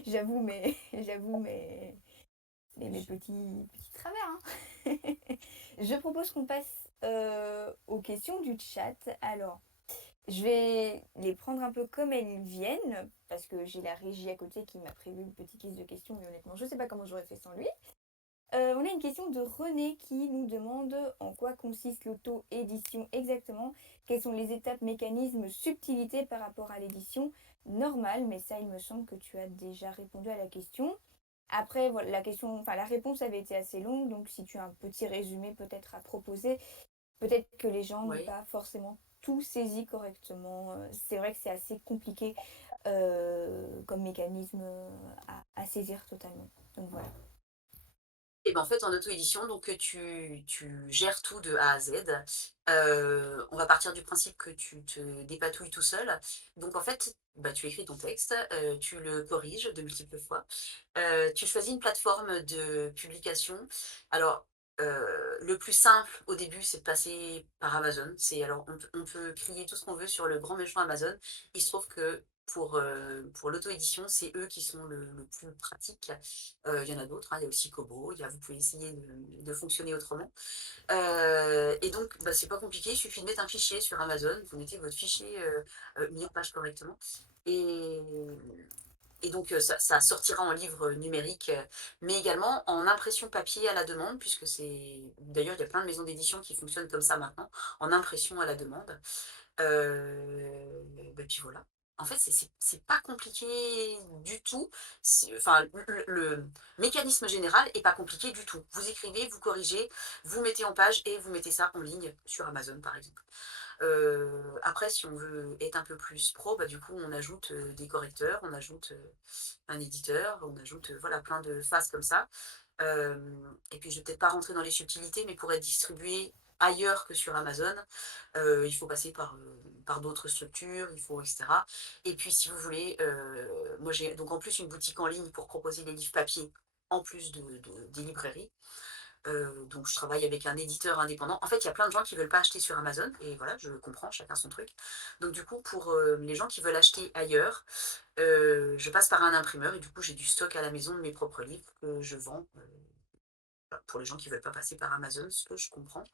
j'avoue j'avoue mes petits travers. Hein. Je propose qu'on passe aux questions du chat. Alors, je vais les prendre un peu comme elles viennent, parce que j'ai la régie à côté qui m'a prévu une petite liste de questions, mais honnêtement, je ne sais pas comment j'aurais fait sans lui. On a une question de René qui nous demande en quoi consiste l'auto-édition exactement, quelles sont les étapes, mécanismes, subtilités par rapport à l'édition normale, mais ça, il me semble que tu as déjà répondu à la question. Après, voilà, la réponse avait été assez longue, donc si tu as un petit résumé peut-être à proposer, peut-être que les gens n'ont Ouais. pas forcément tout saisi correctement. C'est vrai que c'est assez compliqué comme mécanisme à saisir totalement. Donc voilà. Et ben en fait, en auto-édition, donc tu gères tout de A à Z. On va partir du principe que tu te dépatouilles tout seul. Donc en fait, bah, tu écris ton texte, tu le corriges de multiples fois. Tu choisis une plateforme de publication. Alors, le plus simple au début, c'est de passer par Amazon. Alors, on peut crier tout ce qu'on veut sur le grand méchant Amazon. Il se trouve que pour l'auto-édition, c'est eux qui sont le plus pratique. Il y en a d'autres, hein, il y a aussi Kobo, vous pouvez essayer de fonctionner autrement. Et donc, bah, c'est pas compliqué, il suffit de mettre un fichier sur Amazon, vous mettez votre fichier mis en page correctement. Et, et donc, ça sortira en livre numérique, mais également en impression papier à la demande, puisque c'est. D'ailleurs, il y a plein de maisons d'édition qui fonctionnent comme ça maintenant, en impression à la demande. Bah, puis voilà. En fait, c'est pas compliqué du tout. Enfin, le mécanisme général est pas compliqué du tout. Vous écrivez, vous corrigez, vous mettez en page et vous mettez ça en ligne sur Amazon, par exemple. Après, si on veut être un peu plus pro, bah, du coup, on ajoute des correcteurs, on ajoute un éditeur, on ajoute voilà, plein de phases comme ça. Et puis, je vais peut-être pas rentrer dans les subtilités, mais pour être distribué ailleurs que sur Amazon, il faut passer par d'autres structures, il faut, etc. Et puis, si vous voulez, moi j'ai donc en plus une boutique en ligne pour proposer des livres papier en plus des librairies. Donc je travaille avec un éditeur indépendant. En fait, il y a plein de gens qui ne veulent pas acheter sur Amazon, et voilà, je comprends, chacun son truc. Donc du coup, pour les gens qui veulent acheter ailleurs, je passe par un imprimeur, et du coup, j'ai du stock à la maison de mes propres livres que je vends pour les gens qui ne veulent pas passer par Amazon, ce que je comprends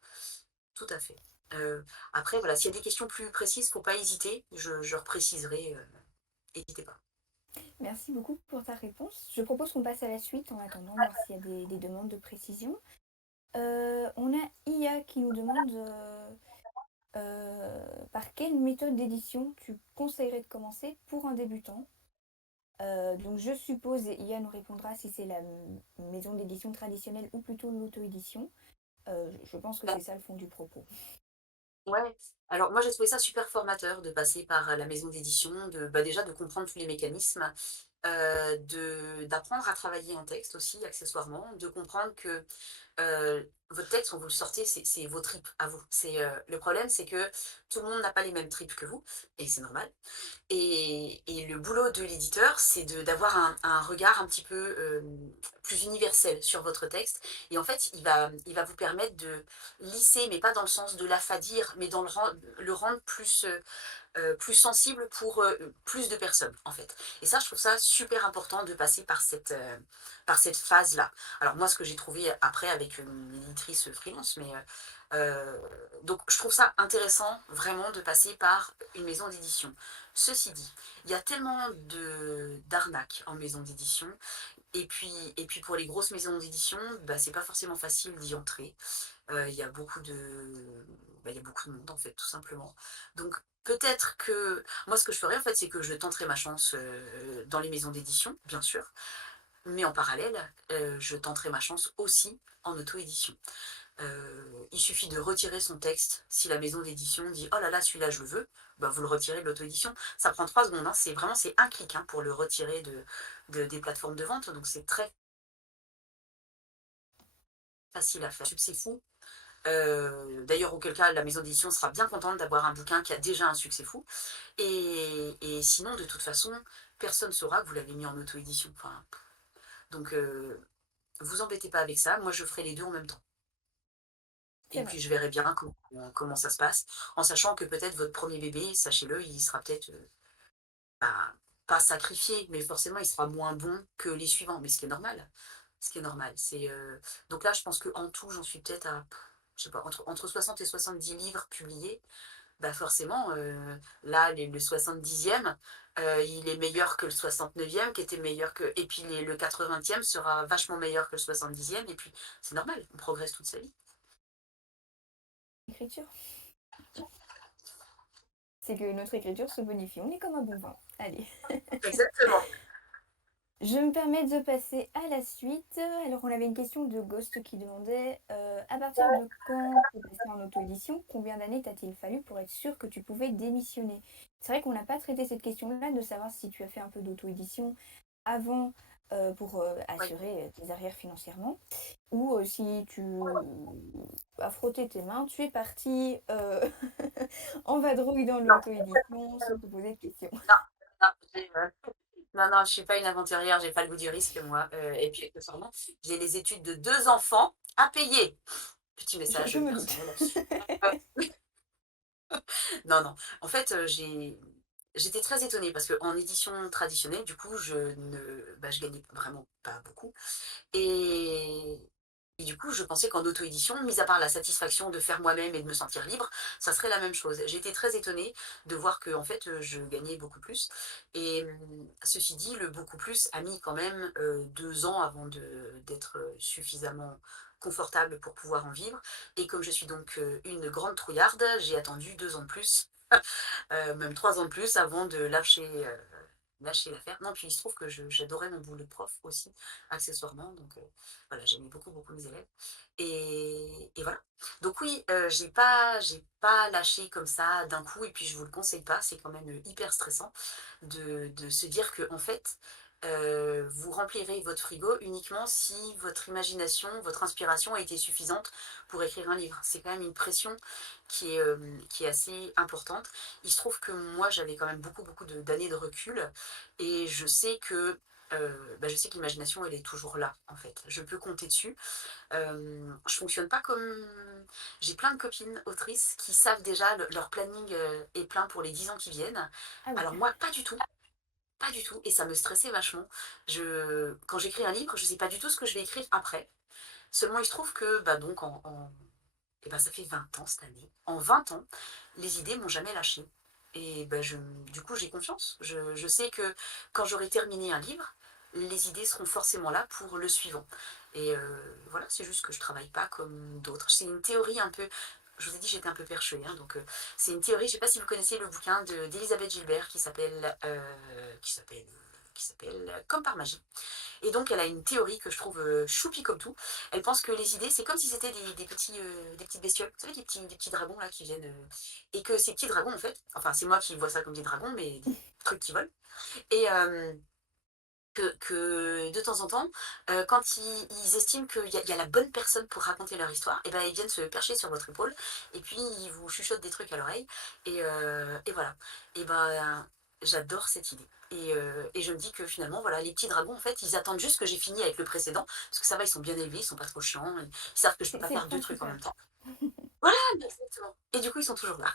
tout à fait. Après, voilà, s'il y a des questions plus précises, il ne faut pas hésiter, je repréciserai, n'hésitez pas. Merci beaucoup pour ta réponse. Je propose qu'on passe à la suite en attendant, voir s'il y a des demandes de précision. On a IA qui nous demande par quelle méthode d'édition tu conseillerais de commencer pour un débutant. Donc je suppose, et IA nous répondra si c'est la maison d'édition traditionnelle ou plutôt l'auto-édition. Je pense que c'est ça le fond du propos. Ouais, alors moi j'ai trouvé ça super formateur de passer par la maison d'édition, bah, déjà de comprendre tous les mécanismes, d'apprendre à travailler un texte aussi accessoirement, de comprendre que votre texte, quand vous le sortez, c'est vos tripes à vous. Le problème, c'est que tout le monde n'a pas les mêmes tripes que vous, et c'est normal. Et le boulot de l'éditeur, c'est d'avoir un regard un petit peu plus universel sur votre texte. Et en fait, il va vous permettre de lisser, mais pas dans le sens de l'affadir, mais dans le rendre plus sensible pour plus de personnes, en fait. Et ça, je trouve ça super important de passer par cette phase-là. Alors moi, ce que j'ai trouvé après avec une éditrice freelance, mais donc je trouve ça intéressant vraiment de passer par une maison d'édition. Ceci dit, il y a tellement d'arnaques en maison d'édition. Et puis pour les grosses maisons d'édition, bah, c'est pas forcément facile d'y entrer. Il y a beaucoup de bah, il y a beaucoup de monde en fait, tout simplement. Donc peut-être que moi ce que je ferais en fait, c'est que je tenterais ma chance, dans les maisons d'édition, bien sûr, mais en parallèle, je tenterai ma chance aussi en auto-édition. Il suffit de retirer son texte si la maison d'édition dit oh là là celui-là je le veux, bah, vous le retirez de l'auto-édition. Ça prend 3 secondes, hein, c'est un clic hein, pour le retirer des plateformes de vente, donc c'est très facile à faire. Succès fou. D'ailleurs, auquel cas, la maison d'édition sera bien contente d'avoir un bouquin qui a déjà un succès fou. Et sinon, de toute façon, personne ne saura que vous l'avez mis en auto-édition. Enfin, donc, vous embêtez pas avec ça. Moi, je ferai les deux en même temps. C'est Et vrai. puis, je verrai bien comment ça se passe, en sachant que peut-être votre premier bébé, sachez-le, il sera peut-être bah, pas sacrifié, mais forcément, il sera moins bon que les suivants. Mais ce qui est normal. Ce qui est normal. Donc là, je pense qu'en tout, j'en suis peut-être à, je sais pas, entre 60 et 70 livres publiés. Bah forcément, là, le 70e, il est meilleur que le 69e, qui était meilleur que. Et puis le 80e sera vachement meilleur que le 70e. Et puis, c'est normal, on progresse toute sa vie. Écriture. C'est que notre écriture se bonifie. On est comme un bon vin. Allez. Exactement. Je me permets de passer à la suite. Alors, on avait une question de Ghost qui demandait à partir de quand tu es passé en auto-édition, combien d'années t'a-t-il fallu pour être sûr que tu pouvais démissionner? C'est vrai qu'on n'a pas traité cette question-là, de savoir si tu as fait un peu d'auto-édition avant pour Oui. assurer tes arrières financièrement, ou si tu as frotté tes mains, tu es parti en vadrouille dans Non, l'auto-édition sans te poser de questions. non, non, non, non, je suis pas une aventurière, j'ai pas le goût du risque, moi. Et puis, accessoirement, j'ai les études de 2 enfants à payer. Petit message Je me doute. personnel. Euh, Non, non. En fait, j'étais très étonnée parce qu'en édition traditionnelle, du coup, je gagnais vraiment pas beaucoup. Et, et du coup, je pensais qu'en auto-édition, mis à part la satisfaction de faire moi-même et de me sentir libre, ça serait la même chose. J'étais très étonnée de voir que, en fait, je gagnais beaucoup plus. Et ceci dit, le beaucoup plus a mis quand même 2 ans avant d'être suffisamment confortable pour pouvoir en vivre. Et comme je suis donc une grande trouillarde, j'ai attendu 2 ans de plus, même 3 ans de plus avant de lâcher l'affaire. Non, puis il se trouve que j'adorais mon boulot de prof aussi, accessoirement. Donc voilà, j'aimais beaucoup, beaucoup mes élèves. Et voilà. Donc oui, j'ai pas lâché comme ça d'un coup, et puis je vous le conseille pas, c'est quand même hyper stressant de se dire que, en fait, vous remplirez votre frigo uniquement si votre imagination, votre inspiration a été suffisante pour écrire un livre. C'est quand même une pression qui est assez importante. Il se trouve que moi, j'avais quand même beaucoup, beaucoup d'années de recul, et je sais que l'imagination, elle est toujours là, en fait. Je peux compter dessus. Je fonctionne pas comme. J'ai plein de copines autrices qui savent déjà leur planning est plein pour les 10 ans qui viennent. Ah oui. Alors moi, pas du tout. Pas du tout. Et ça me stressait vachement. Quand j'écris un livre, je sais pas du tout ce que je vais écrire après. Seulement, il se trouve que, bah donc, ça fait 20 ans cette année. En 20 ans, les idées m'ont jamais lâché. Et bah, du coup, j'ai confiance. Je sais que quand j'aurai terminé un livre, les idées seront forcément là pour le suivant. Et voilà, c'est juste que je travaille pas comme d'autres. C'est une théorie un peu. Je vous ai dit, j'étais un peu perchée, hein, donc c'est une théorie. Je sais pas si vous connaissez le bouquin d'Elisabeth Gilbert qui s'appelle Comme par magie. Et donc, elle a une théorie que je trouve choupi comme tout. Elle pense que les idées, c'est comme si c'était des petites bestioles. Vous savez, des petits dragons là qui viennent. Et que ces petits dragons, en fait, enfin, c'est moi qui vois ça comme des dragons, mais des trucs qui volent. Et que de temps en temps, quand ils estiment qu'il y a la bonne personne pour raconter leur histoire, et ben ils viennent se percher sur votre épaule et puis ils vous chuchotent des trucs à l'oreille. Et voilà. Et ben j'adore cette idée. Et je me dis que finalement, voilà, les petits dragons, en fait, ils attendent juste que j'ai fini avec le précédent, parce que ça va, ils sont bien élevés, ils sont pas trop chiants, ils savent que je peux pas C'est le faire deux trucs en principal. même temps. Voilà, exactement. Et du coup, ils sont toujours là.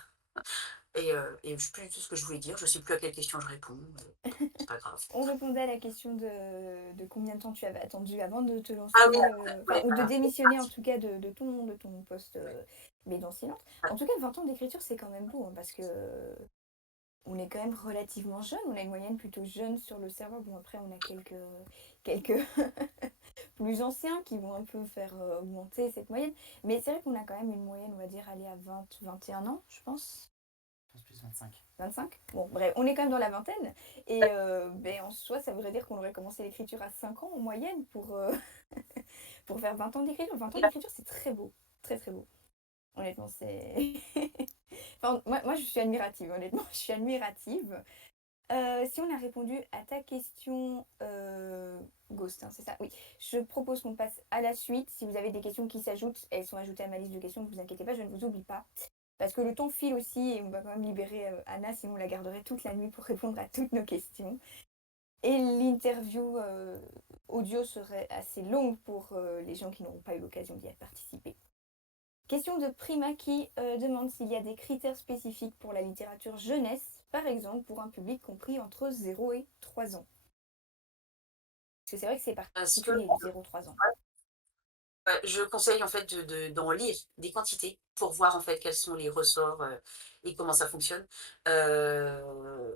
Et je sais plus tout ce que je voulais dire, je sais plus à quelle question je réponds, mais c'est pas grave. On répondait à la question de combien de temps tu avais attendu avant de te Ah lancer, oui, enfin, ouais, ou de voilà. démissionner en tout cas de ton poste mais dans silence. En tout cas, 20 ans d'écriture, c'est quand même beau, hein, parce que on est quand même relativement jeune, on a une moyenne plutôt jeune sur le serveur. Bon, après, on a quelques plus anciens qui vont un peu faire augmenter cette moyenne. Mais c'est vrai qu'on a quand même une moyenne, on va dire, aller à 20, 21 ans, je pense. Je pense plus 25. 25. Bon, bref, on est quand même dans la vingtaine. Et ben, en soi, ça voudrait dire qu'on aurait commencé l'écriture à 5 ans en moyenne pour faire 20 ans d'écriture. 20 ans d'écriture, c'est très beau. Très, très beau. Honnêtement, c'est... enfin, moi, je suis admirative, honnêtement. Je suis admirative. Si on a répondu à ta question, Ghost, hein, c'est ça? Oui. Je propose qu'on passe à la suite. Si vous avez des questions qui s'ajoutent, elles sont ajoutées à ma liste de questions. Ne vous inquiétez pas, je ne vous oublie pas. Parce que le temps file aussi et on va quand même libérer Anna, sinon on la garderait toute la nuit pour répondre à toutes nos questions. Et l'interview audio serait assez longue pour les gens qui n'auront pas eu l'occasion d'y participer. Question de Prima qui demande s'il y a des critères spécifiques pour la littérature jeunesse, par exemple pour un public compris entre 0 et 3 ans. Parce que c'est vrai que c'est Parce que particulier, 0-3 ans. je conseille en fait d'en lire des quantités pour voir en fait quels sont les ressorts et comment ça fonctionne. Euh,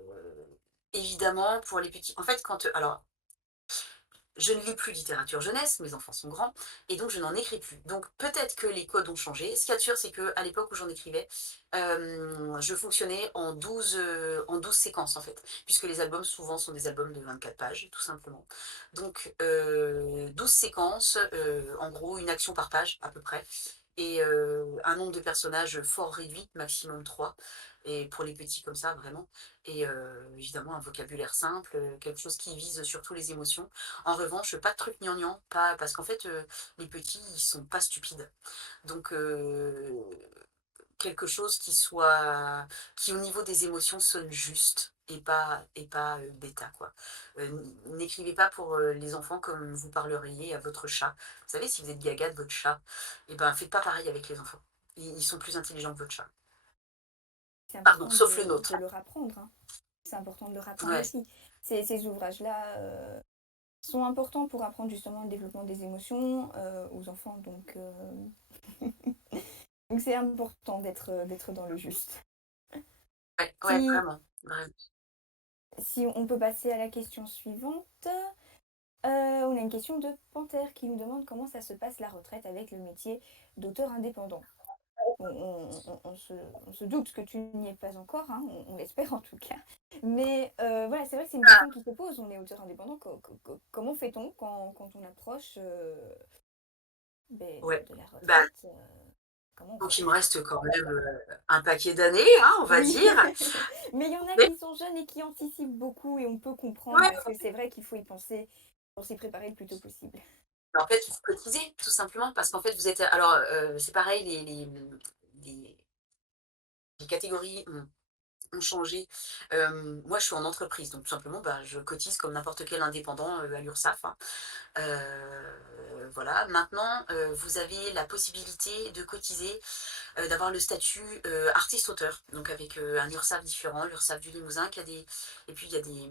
Évidemment, pour les petits. En fait, alors, je ne lis plus littérature jeunesse, mes enfants sont grands, et donc je n'en écris plus. Donc peut-être que les codes ont changé. Ce qu'il y a de sûr, c'est qu'à l'époque où j'en écrivais, je fonctionnais en 12 séquences, en fait, puisque les albums, souvent, sont des albums de 24 pages, tout simplement. Donc 12 séquences, en gros, une action par page, à peu près, et un nombre de personnages fort réduit, maximum 3, et pour les petits comme ça, vraiment. Et évidemment, un vocabulaire simple, quelque chose qui vise surtout les émotions. En revanche, pas de trucs gnangnan, pas parce qu'en fait, les petits, ils sont pas stupides. Donc, quelque chose qui au niveau des émotions sonne juste et pas bêta, quoi. N'écrivez pas pour les enfants comme vous parleriez à votre chat. Vous savez, si vous êtes gaga de votre chat, et ben faites pas pareil avec les enfants. Ils sont plus intelligents que votre chat. C'est Pardon, important sauf le de nôtre. leur apprendre, hein. C'est important de leur apprendre Ouais, aussi. Ces ouvrages-là sont importants pour apprendre justement le développement des émotions aux enfants. Donc c'est important d'être dans le juste. ouais, ouais, Si, vraiment, vraiment. si on peut passer à la question suivante, on a une question de Panthère qui nous demande comment ça se passe la retraite avec le métier d'auteur indépendant. On se doute que tu n'y es pas encore, hein, on l'espère en tout cas. Mais voilà, c'est vrai que c'est une question qui se pose. On est auteur indépendant. Comment fait-on quand on approche Ouais. de la Bah, retraite comment on donc fait? il me reste quand même un paquet d'années, hein, on va Oui, dire. mais il y en a Mais qui sont jeunes et qui anticipent beaucoup et on peut comprendre ouais, parce que c'est vrai qu'il faut y penser pour s'y préparer le plus tôt possible. en fait, il faut cotiser, tout simplement, parce qu'en fait, vous êtes. Alors, c'est pareil, les- les catégories ont changé. Moi, je suis en entreprise, donc tout simplement, bah, je cotise comme n'importe quel indépendant à l'URSSAF, hein. Voilà. Maintenant, vous avez la possibilité de cotiser, d'avoir le statut artiste-auteur, donc avec un URSSAF différent, l'URSSAF du Limousin, qui a des. Et puis, il y a des.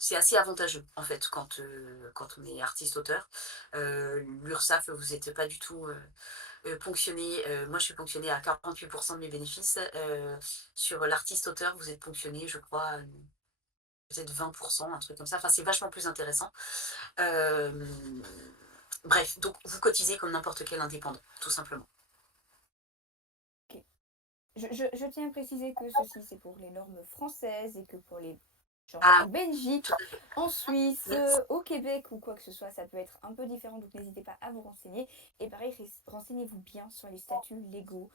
C'est assez avantageux en fait quand on est artiste-auteur. L'URSSAF, vous n'êtes pas du tout ponctionné. Moi, je suis ponctionnée à 48% de mes bénéfices. Sur l'artiste-auteur, vous êtes ponctionné, je crois, peut-être 20%, un truc comme ça. Enfin, c'est vachement plus intéressant. Euh, Bref, donc vous cotisez comme n'importe quel indépendant, tout simplement. Ok. Je tiens à préciser que ceci, c'est pour les normes françaises et que pour les gens en Ah, Belgique, tout à en Suisse, fait. au Québec ou quoi que ce soit, ça peut être un peu différent, donc n'hésitez pas à vous renseigner. Et pareil, renseignez-vous bien sur les statuts légaux,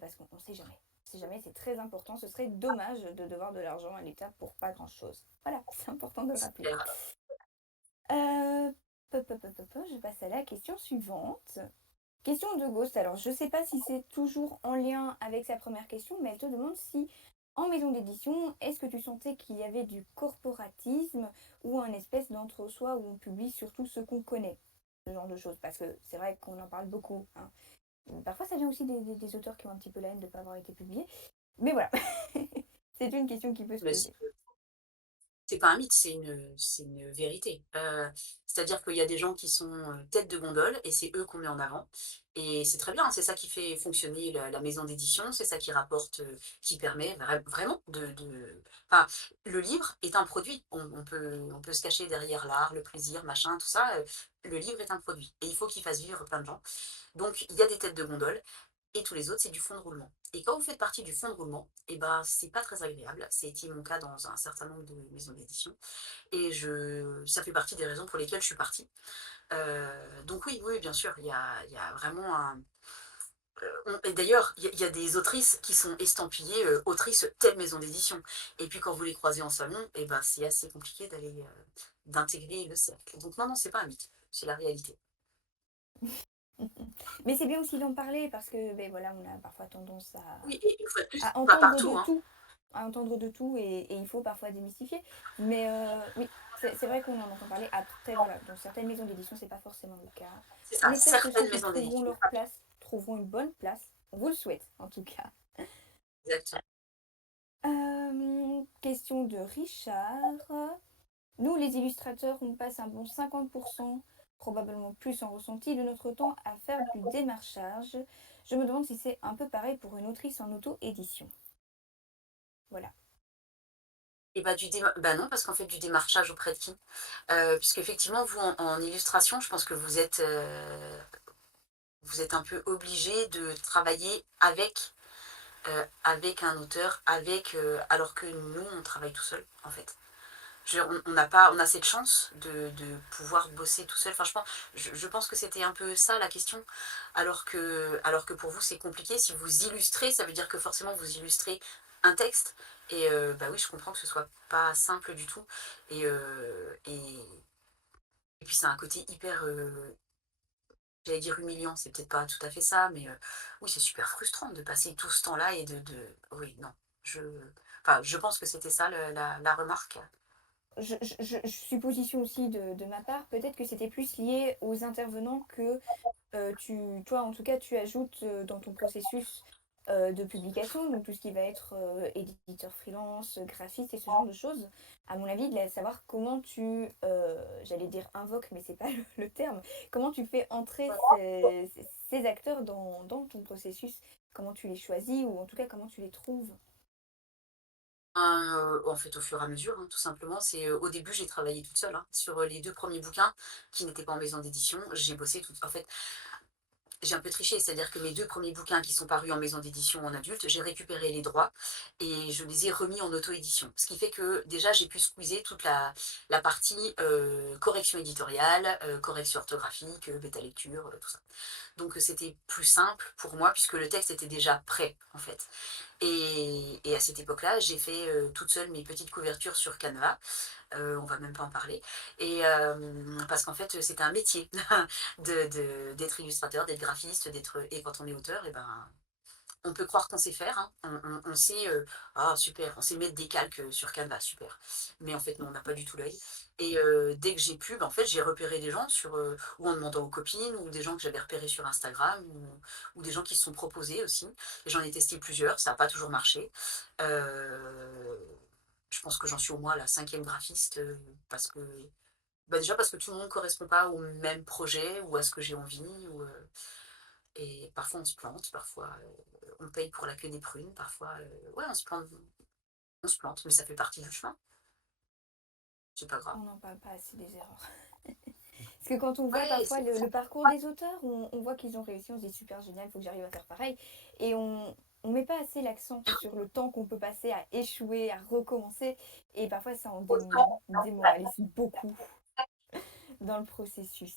parce qu'on ne sait jamais. On sait jamais, c'est très important. Ce serait dommage de devoir de l'argent à l'État pour pas grand-chose. Voilà, c'est important de le rappeler. Euh, je passe à la question suivante. Question de Ghost. Alors, je ne sais pas si c'est toujours en lien avec sa première question, mais elle te demande si, en maison d'édition, est-ce que tu sentais qu'il y avait du corporatisme ou un espèce d'entre-soi où on publie surtout ce qu'on connaît, ce genre de choses, parce que c'est vrai qu'on en parle beaucoup, hein. Parfois, ça vient aussi des auteurs qui ont un petit peu la haine de ne pas avoir été publiés. Mais voilà, c'est une question qui peut se Mais poser. C'est pas un mythe, c'est une vérité. C'est-à-dire qu'il y a des gens qui sont, tête de gondole et c'est eux qu'on met en avant et c'est très bien, c'est ça qui fait fonctionner la maison d'édition, c'est ça qui rapporte, qui permet vraiment de enfin, le livre est un produit. On peut se cacher derrière l'art, le plaisir, machin, tout ça, le livre est un produit et il faut qu'il fasse vivre plein de gens. Donc il y a des têtes de gondole et tous les autres, c'est du fond de roulement. Et quand vous faites partie du fond de roulement, et ben, c'est pas très agréable. C'était mon cas dans un certain nombre de maisons d'édition. Et ça fait partie des raisons pour lesquelles je suis partie. Donc oui, oui, bien sûr, il y a vraiment un... et d'ailleurs, il y a des autrices qui sont estampillées autrices telle maison d'édition. Et puis quand vous les croisez en salon, et ben, c'est assez compliqué d'intégrer le cercle. Donc non, non, c'est pas un mythe, c'est la réalité. Mais c'est bien aussi d'en parler parce que ben voilà, on a parfois tendance Oui, et une fois de plus, à pas entendre de partout, hein. tout, à entendre de tout et il faut parfois démystifier. Mais oui, c'est vrai qu'on en entend parler. Après, voilà, dans certaines maisons d'édition, c'est pas forcément le cas. C'est On ça, espère que ceux certaines qui maisons trouveront d'édition, leur pas toutes. place trouveront une bonne place. On vous le souhaite, en tout cas. Exactement. Question de Richard. Nous, les illustrateurs, on passe un bon 50%, probablement plus en ressenti, de notre temps à faire du démarchage. Je me demande si c'est un peu pareil pour une autrice en auto-édition. Voilà. Et bah, bah non, parce qu'on fait du démarchage auprès de qui? Puisqu'effectivement, vous, en illustration, je pense que vous êtes un peu obligé de travailler avec un auteur, alors que nous, on travaille tout seul, en fait. On n'a pas, on a cette chance de pouvoir bosser tout seul. Enfin, je pense que c'était un peu ça la question. Alors que pour vous, c'est compliqué. Si vous illustrez, ça veut dire que forcément vous illustrez un texte. Et bah oui, je comprends que ce soit pas simple du tout. Et, et puis c'est un côté hyper, j'allais dire humiliant, c'est peut-être pas tout à fait ça, mais oui, c'est super frustrant de passer tout ce temps-là et Oui, non. Je, enfin, je pense que c'était ça la remarque. Supposition aussi de ma part, peut-être que c'était plus lié aux intervenants que toi, en tout cas, tu ajoutes dans ton processus de publication, donc tout ce qui va être éditeur freelance, graphiste et ce genre de choses. À mon avis, de savoir comment tu, j'allais dire invoque, mais c'est pas le terme, comment tu fais entrer ces acteurs dans ton processus, comment tu les choisis ou en tout cas comment tu les trouves. En fait, au fur et à mesure, hein, tout simplement. Au début, j'ai travaillé toute seule, hein, sur les 2 premiers bouquins qui n'étaient pas en maison d'édition. J'ai bossé toute en fait, j'ai un peu triché, c'est-à-dire que mes 2 premiers bouquins qui sont parus en maison d'édition en adulte, j'ai récupéré les droits et je les ai remis en auto-édition. Ce qui fait que déjà, j'ai pu squeezer toute la partie correction éditoriale, correction orthographique, bêta lecture, tout ça. Donc c'était plus simple pour moi puisque le texte était déjà prêt en fait. Et à cette époque-là, j'ai fait toute seule mes petites couvertures sur Canva. On va même pas en parler. Parce qu'en fait, c'est un métier d'être illustrateur, d'être graphiste, et quand on est auteur, et ben, on peut croire qu'on sait faire, hein. On sait, ah super, on sait mettre des calques sur Canva, super. Mais en fait, non, on n'a pas du tout l'œil. Et dès que j'ai pu, ben, en fait, j'ai repéré des gens ou en demandant aux copines, ou des gens que j'avais repérés sur Instagram, ou des gens qui se sont proposés aussi. Et j'en ai testé plusieurs, ça n'a pas toujours marché. Euh, je pense que j'en suis au moins à la 5e graphiste, parce que bah déjà parce que tout le monde ne correspond pas au même projet ou à ce que j'ai envie. Et parfois on se plante, parfois on paye pour la queue des prunes, parfois ouais, on se plante, mais ça fait partie du chemin, c'est pas grave. On n'en parle pas assez des erreurs. Parce que quand on voit Ouais, parfois le parcours des auteurs, on voit qu'ils ont réussi, on se dit super génial, il faut que j'arrive à faire pareil. Et on met pas assez l'accent sur le temps qu'on peut passer à échouer, à recommencer. Et parfois, ça en démoralise beaucoup dans le processus.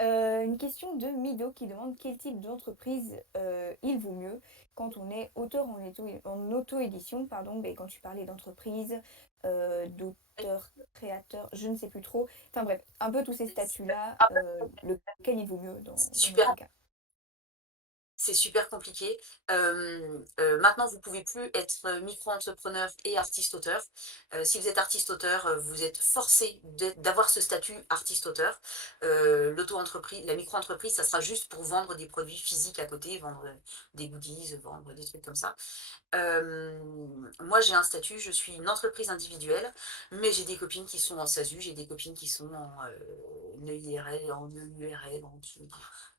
Une question de Mido qui demande quel type d'entreprise il vaut mieux quand on est auteur en auto-édition, pardon, mais quand tu parlais d'entreprise, d'auteur, créateur, je ne sais plus trop. Enfin bref, un peu tous ces statuts-là, lequel il vaut mieux c'est dans super, notre cas. C'est super compliqué. Maintenant, vous pouvez plus être micro-entrepreneur et artiste-auteur. Si vous êtes artiste-auteur, vous êtes forcé d'avoir ce statut artiste-auteur. L'auto-entreprise, la micro-entreprise, ça sera juste pour vendre des produits physiques à côté, vendre des goodies, vendre des trucs comme ça. Moi, j'ai un statut, je suis une entreprise individuelle, mais j'ai des copines qui sont en SASU, j'ai des copines qui sont en EIRL, en EURL,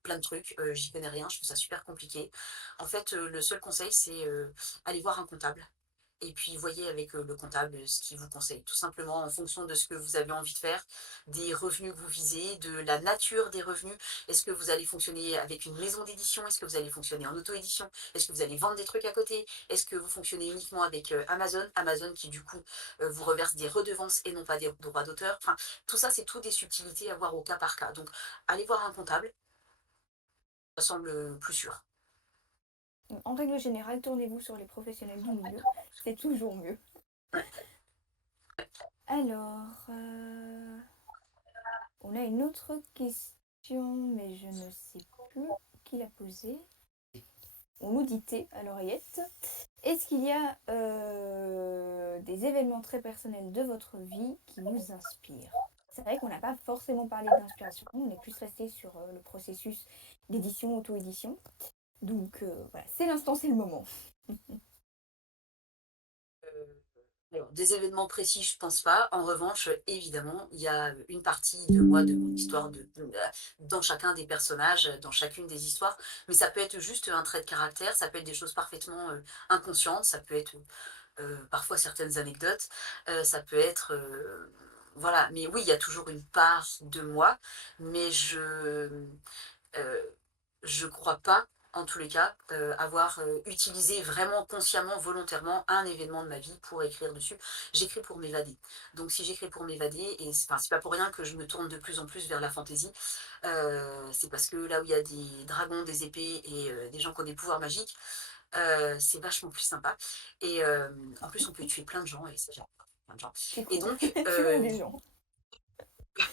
plein de trucs. J'y connais rien, je trouve ça super compliqué. En fait, le seul conseil, c'est aller voir un comptable. Et puis, voyez avec le comptable ce qu'il vous conseille, tout simplement en fonction de ce que vous avez envie de faire, des revenus que vous visez, de la nature des revenus. Est-ce que vous allez fonctionner avec une maison d'édition? Est-ce que vous allez fonctionner en auto-édition? Est-ce que vous allez vendre des trucs à côté? Est-ce que vous fonctionnez uniquement avec Amazon? Amazon qui, du coup, vous reverse des redevances et non pas des droits d'auteur. Enfin, tout ça, c'est tout des subtilités à voir au cas par cas. Donc, allez voir un comptable, ça semble plus sûr. En règle générale, tournez-vous sur les professionnels du milieu, c'est toujours mieux. Alors, on a une autre question, mais je ne sais plus qui l'a posée. On nous dit T à l'oreillette. Est-ce qu'il y a des événements très personnels de votre vie qui vous inspirent? C'est vrai qu'on n'a pas forcément parlé d'inspiration, on est plus resté sur le processus d'édition, auto-édition. Donc voilà, c'est l'instant, c'est le moment. Alors, des événements précis, je pense pas. En revanche, évidemment, il y a une partie de moi, de mon histoire, dans chacun des personnages, dans chacune des histoires. Mais ça peut être juste un trait de caractère, ça peut être des choses parfaitement inconscientes, ça peut être parfois certaines anecdotes, ça peut être... voilà, mais oui, il y a toujours une part de moi, mais euh, je crois pas, en tous les cas, avoir utilisé vraiment consciemment, volontairement un événement de ma vie pour écrire dessus. J'écris pour m'évader. Donc si j'écris pour m'évader, et enfin, c'est pas pour rien que je me tourne de plus en plus vers la fantaisie, c'est parce que là où il y a des dragons, des épées et des gens qui ont des pouvoirs magiques, c'est vachement plus sympa. Et en plus, on peut tuer plein de gens, et ça, j'aime plein de gens. C'est Et cool. donc, Tuons des gens.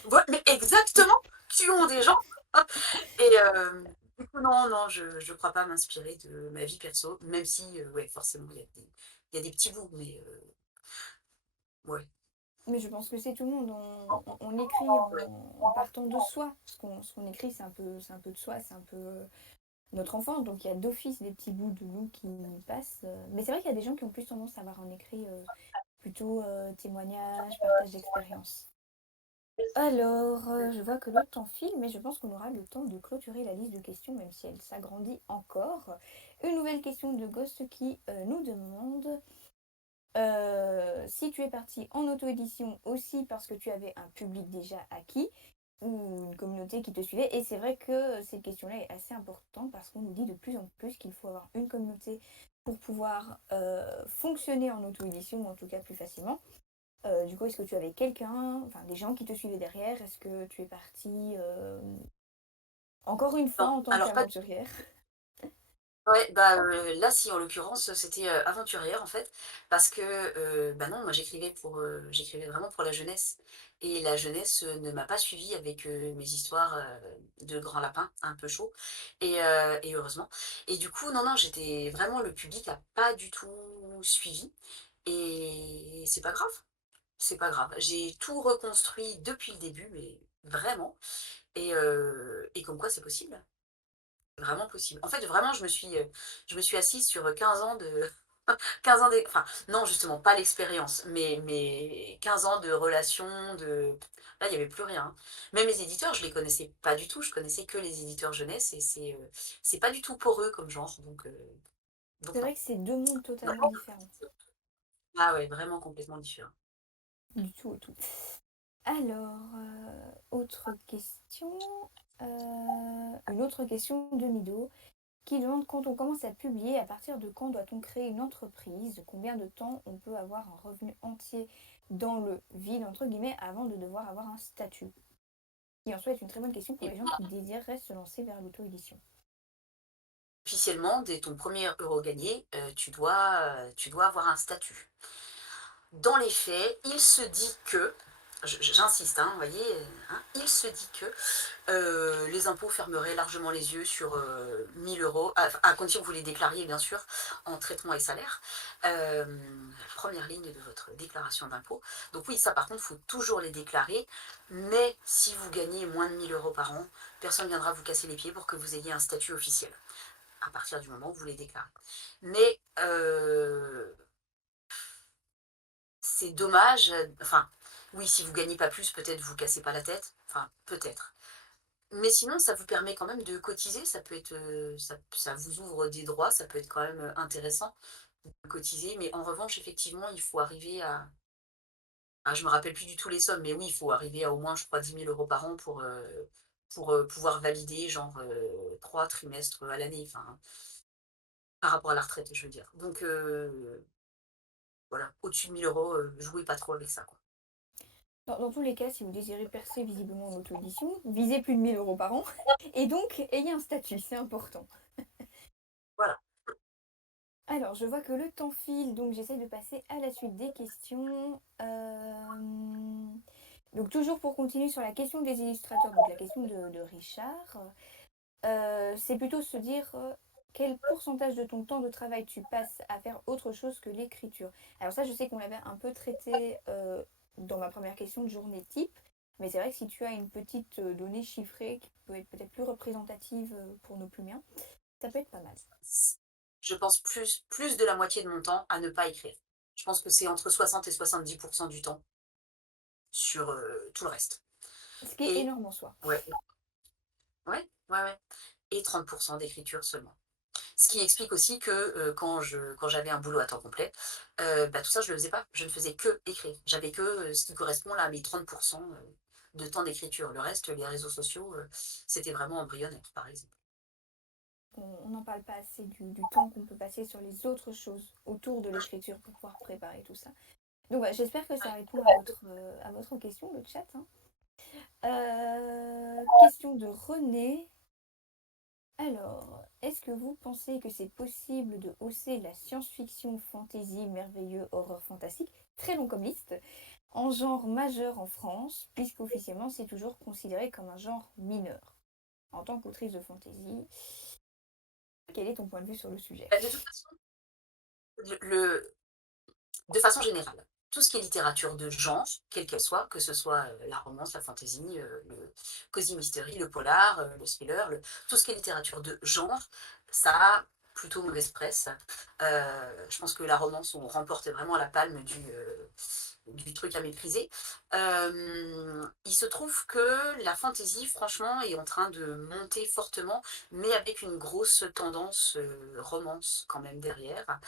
ouais, mais exactement, tuons des gens. Et du coup, non, non, je crois pas m'inspirer de ma vie perso, même si, ouais, forcément, il y a des petits bouts, mais ouais. Mais je pense que c'est tout le monde. On écrit en partant de soi. Ce qu'on écrit, c'est un peu de soi, c'est un peu notre enfance. Donc il y a d'office des petits bouts de nous qui passent. Mais c'est vrai qu'il y a des gens qui ont plus tendance à avoir un écrit plutôt témoignage, partage d'expérience. Alors, je vois que le temps file, mais je pense qu'on aura le temps de clôturer la liste de questions, même si elle s'agrandit encore. Une nouvelle question de Ghost qui nous demande si tu es parti en auto-édition aussi parce que tu avais un public déjà acquis ou une communauté qui te suivait. Et c'est vrai que cette question-là est assez importante parce qu'on nous dit de plus en plus qu'il faut avoir une communauté pour pouvoir fonctionner en auto-édition, ou en tout cas plus facilement. Du coup, est-ce que tu avais quelqu'un, enfin des gens qui te suivaient derrière? Est-ce que tu es partie encore une fois Non, en tant alors pas. qu'aventurière? Ouais, bah là, si, en l'occurrence, c'était aventurière, en fait, parce que, bah non, moi, j'écrivais vraiment pour la jeunesse. Et la jeunesse ne m'a pas suivie avec mes histoires de grands lapins, un peu chauds, et heureusement. Et du coup, non, non, j'étais vraiment, le public a pas du tout suivi. Et c'est pas grave. C'est pas grave. J'ai tout reconstruit depuis le début, mais vraiment. Et comme quoi c'est possible. Vraiment possible. En fait, vraiment, je me suis assise sur 15 ans de... 15 ans enfin, non, justement, pas l'expérience, mais 15 ans de relations, de... Là, il n'y avait plus rien, hein. Même les éditeurs, je les connaissais pas du tout. Je connaissais que les éditeurs jeunesse et c'est pas du tout pour eux comme genre. C'est Donc non. vrai que c'est deux mondes Non. totalement différents. Ah ouais, vraiment complètement différent. Du tout au tout. Alors, autre question. Une autre question de Mido qui demande quand on commence à publier, à partir de quand doit-on créer une entreprise? Combien de temps on peut avoir un revenu entier dans le vide, entre guillemets, avant de devoir avoir un statut? Qui en soi est une très bonne question pour Et les gens qui désireraient se lancer vers l'auto-édition. officiellement, dès ton premier euro gagné, tu dois avoir un statut. Dans les faits, il se dit que j'insiste, hein, vous voyez, hein, il se dit que les impôts fermeraient largement les yeux sur 1000 euros, à condition que vous les déclariez bien sûr en traitement et salaire, première ligne de votre déclaration d'impôt. Donc oui, ça par contre, il faut toujours les déclarer, mais si vous gagnez moins de 1000 euros par an, personne ne viendra vous casser les pieds pour que vous ayez un statut officiel, à partir du moment où vous les déclarez. Mais c'est dommage, enfin, oui, si vous gagnez pas plus, peut-être vous cassez pas la tête, enfin, peut-être. Mais sinon, ça vous permet quand même de cotiser, ça peut être, ça vous ouvre des droits, ça peut être quand même intéressant de cotiser, mais en revanche, effectivement, il faut arriver à, je me rappelle plus du tout les sommes, mais oui, il faut arriver à au moins, je crois, 10 000 euros par an pour pouvoir valider, genre, 3 trimestres à l'année, enfin, par rapport à la retraite, je veux dire. Donc, voilà, au-dessus de 1 000 euros, jouez pas trop avec ça, quoi. Dans tous les cas, si vous désirez percer visiblement en auto-édition, visez plus de 1 000 euros par an. Et donc, ayez un statut, c'est important. Voilà. Alors, je vois que le temps file, donc j'essaie de passer à la suite des questions. Donc, toujours pour continuer sur la question des illustrateurs, donc la question de Richard, c'est plutôt se dire quel pourcentage de ton temps de travail tu passes à faire autre chose que l'écriture. Alors ça, je sais qu'on l'avait un peu traité dans ma première question de journée type, mais c'est vrai que si tu as une petite donnée chiffrée qui peut être peut-être plus représentative pour nos plumiens, ça peut être pas mal. Je pense plus de la moitié de mon temps à ne pas écrire. Je pense que c'est entre 60 et 70% du temps sur tout le reste. Ce qui est Et énorme en soi. ouais, ouais, ouais, ouais. Et 30% d'écriture seulement. Ce qui explique aussi que quand j'avais un boulot à temps complet, bah, tout ça, je ne le faisais pas. Je ne faisais que écrire. J'avais que ce qui correspond là à mes 30% de temps d'écriture. Le reste, les réseaux sociaux, c'était vraiment embryonnaire, par exemple. On n'en parle pas assez du temps qu'on peut passer sur les autres choses autour de l'écriture pour pouvoir préparer tout ça. Donc voilà, j'espère que ça répond à votre question, le chat. Hein. Question de René. Alors, est-ce que vous pensez que c'est possible de hausser la science-fiction, fantasy, merveilleux, horreur fantastique, très long comme liste, en genre majeur en France, puisqu'officiellement c'est toujours considéré comme un genre mineur? En tant qu'autrice de fantasy, quel est ton point de vue sur le sujet? Bah, de toute façon, le, de façon générale, tout ce qui est littérature de genre, quelle qu'elle soit, que ce soit la romance, la fantasy, le cosy mystery, le polar, le thriller, tout ce qui est littérature de genre, ça a plutôt mauvaise presse. Je pense que la romance, on remporte vraiment la palme du truc à mépriser. Il se trouve que la fantasy, franchement, est en train de monter fortement, mais avec une grosse tendance romance quand même derrière.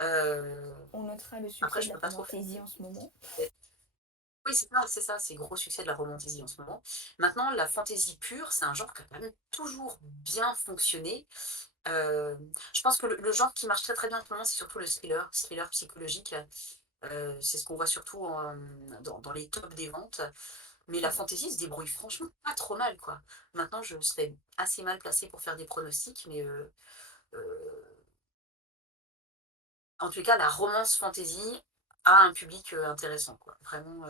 Euh, On notera le Après, succès de je la peux pas trop. romantésie en ce moment. Oui, c'est ça, c'est gros succès de la romantasy en ce moment. Maintenant, la fantasy pure, c'est un genre qui a quand même toujours bien fonctionné. Euh, je pense que le genre qui marche très très bien en ce moment, c'est surtout le thriller psychologique. C'est ce qu'on voit surtout dans les tops des ventes. Mais la fantasy se débrouille franchement pas trop mal, quoi. Maintenant, je serais assez mal placée pour faire des pronostics, mais euh, en tout cas, la romance fantasy a un public intéressant, quoi. Vraiment.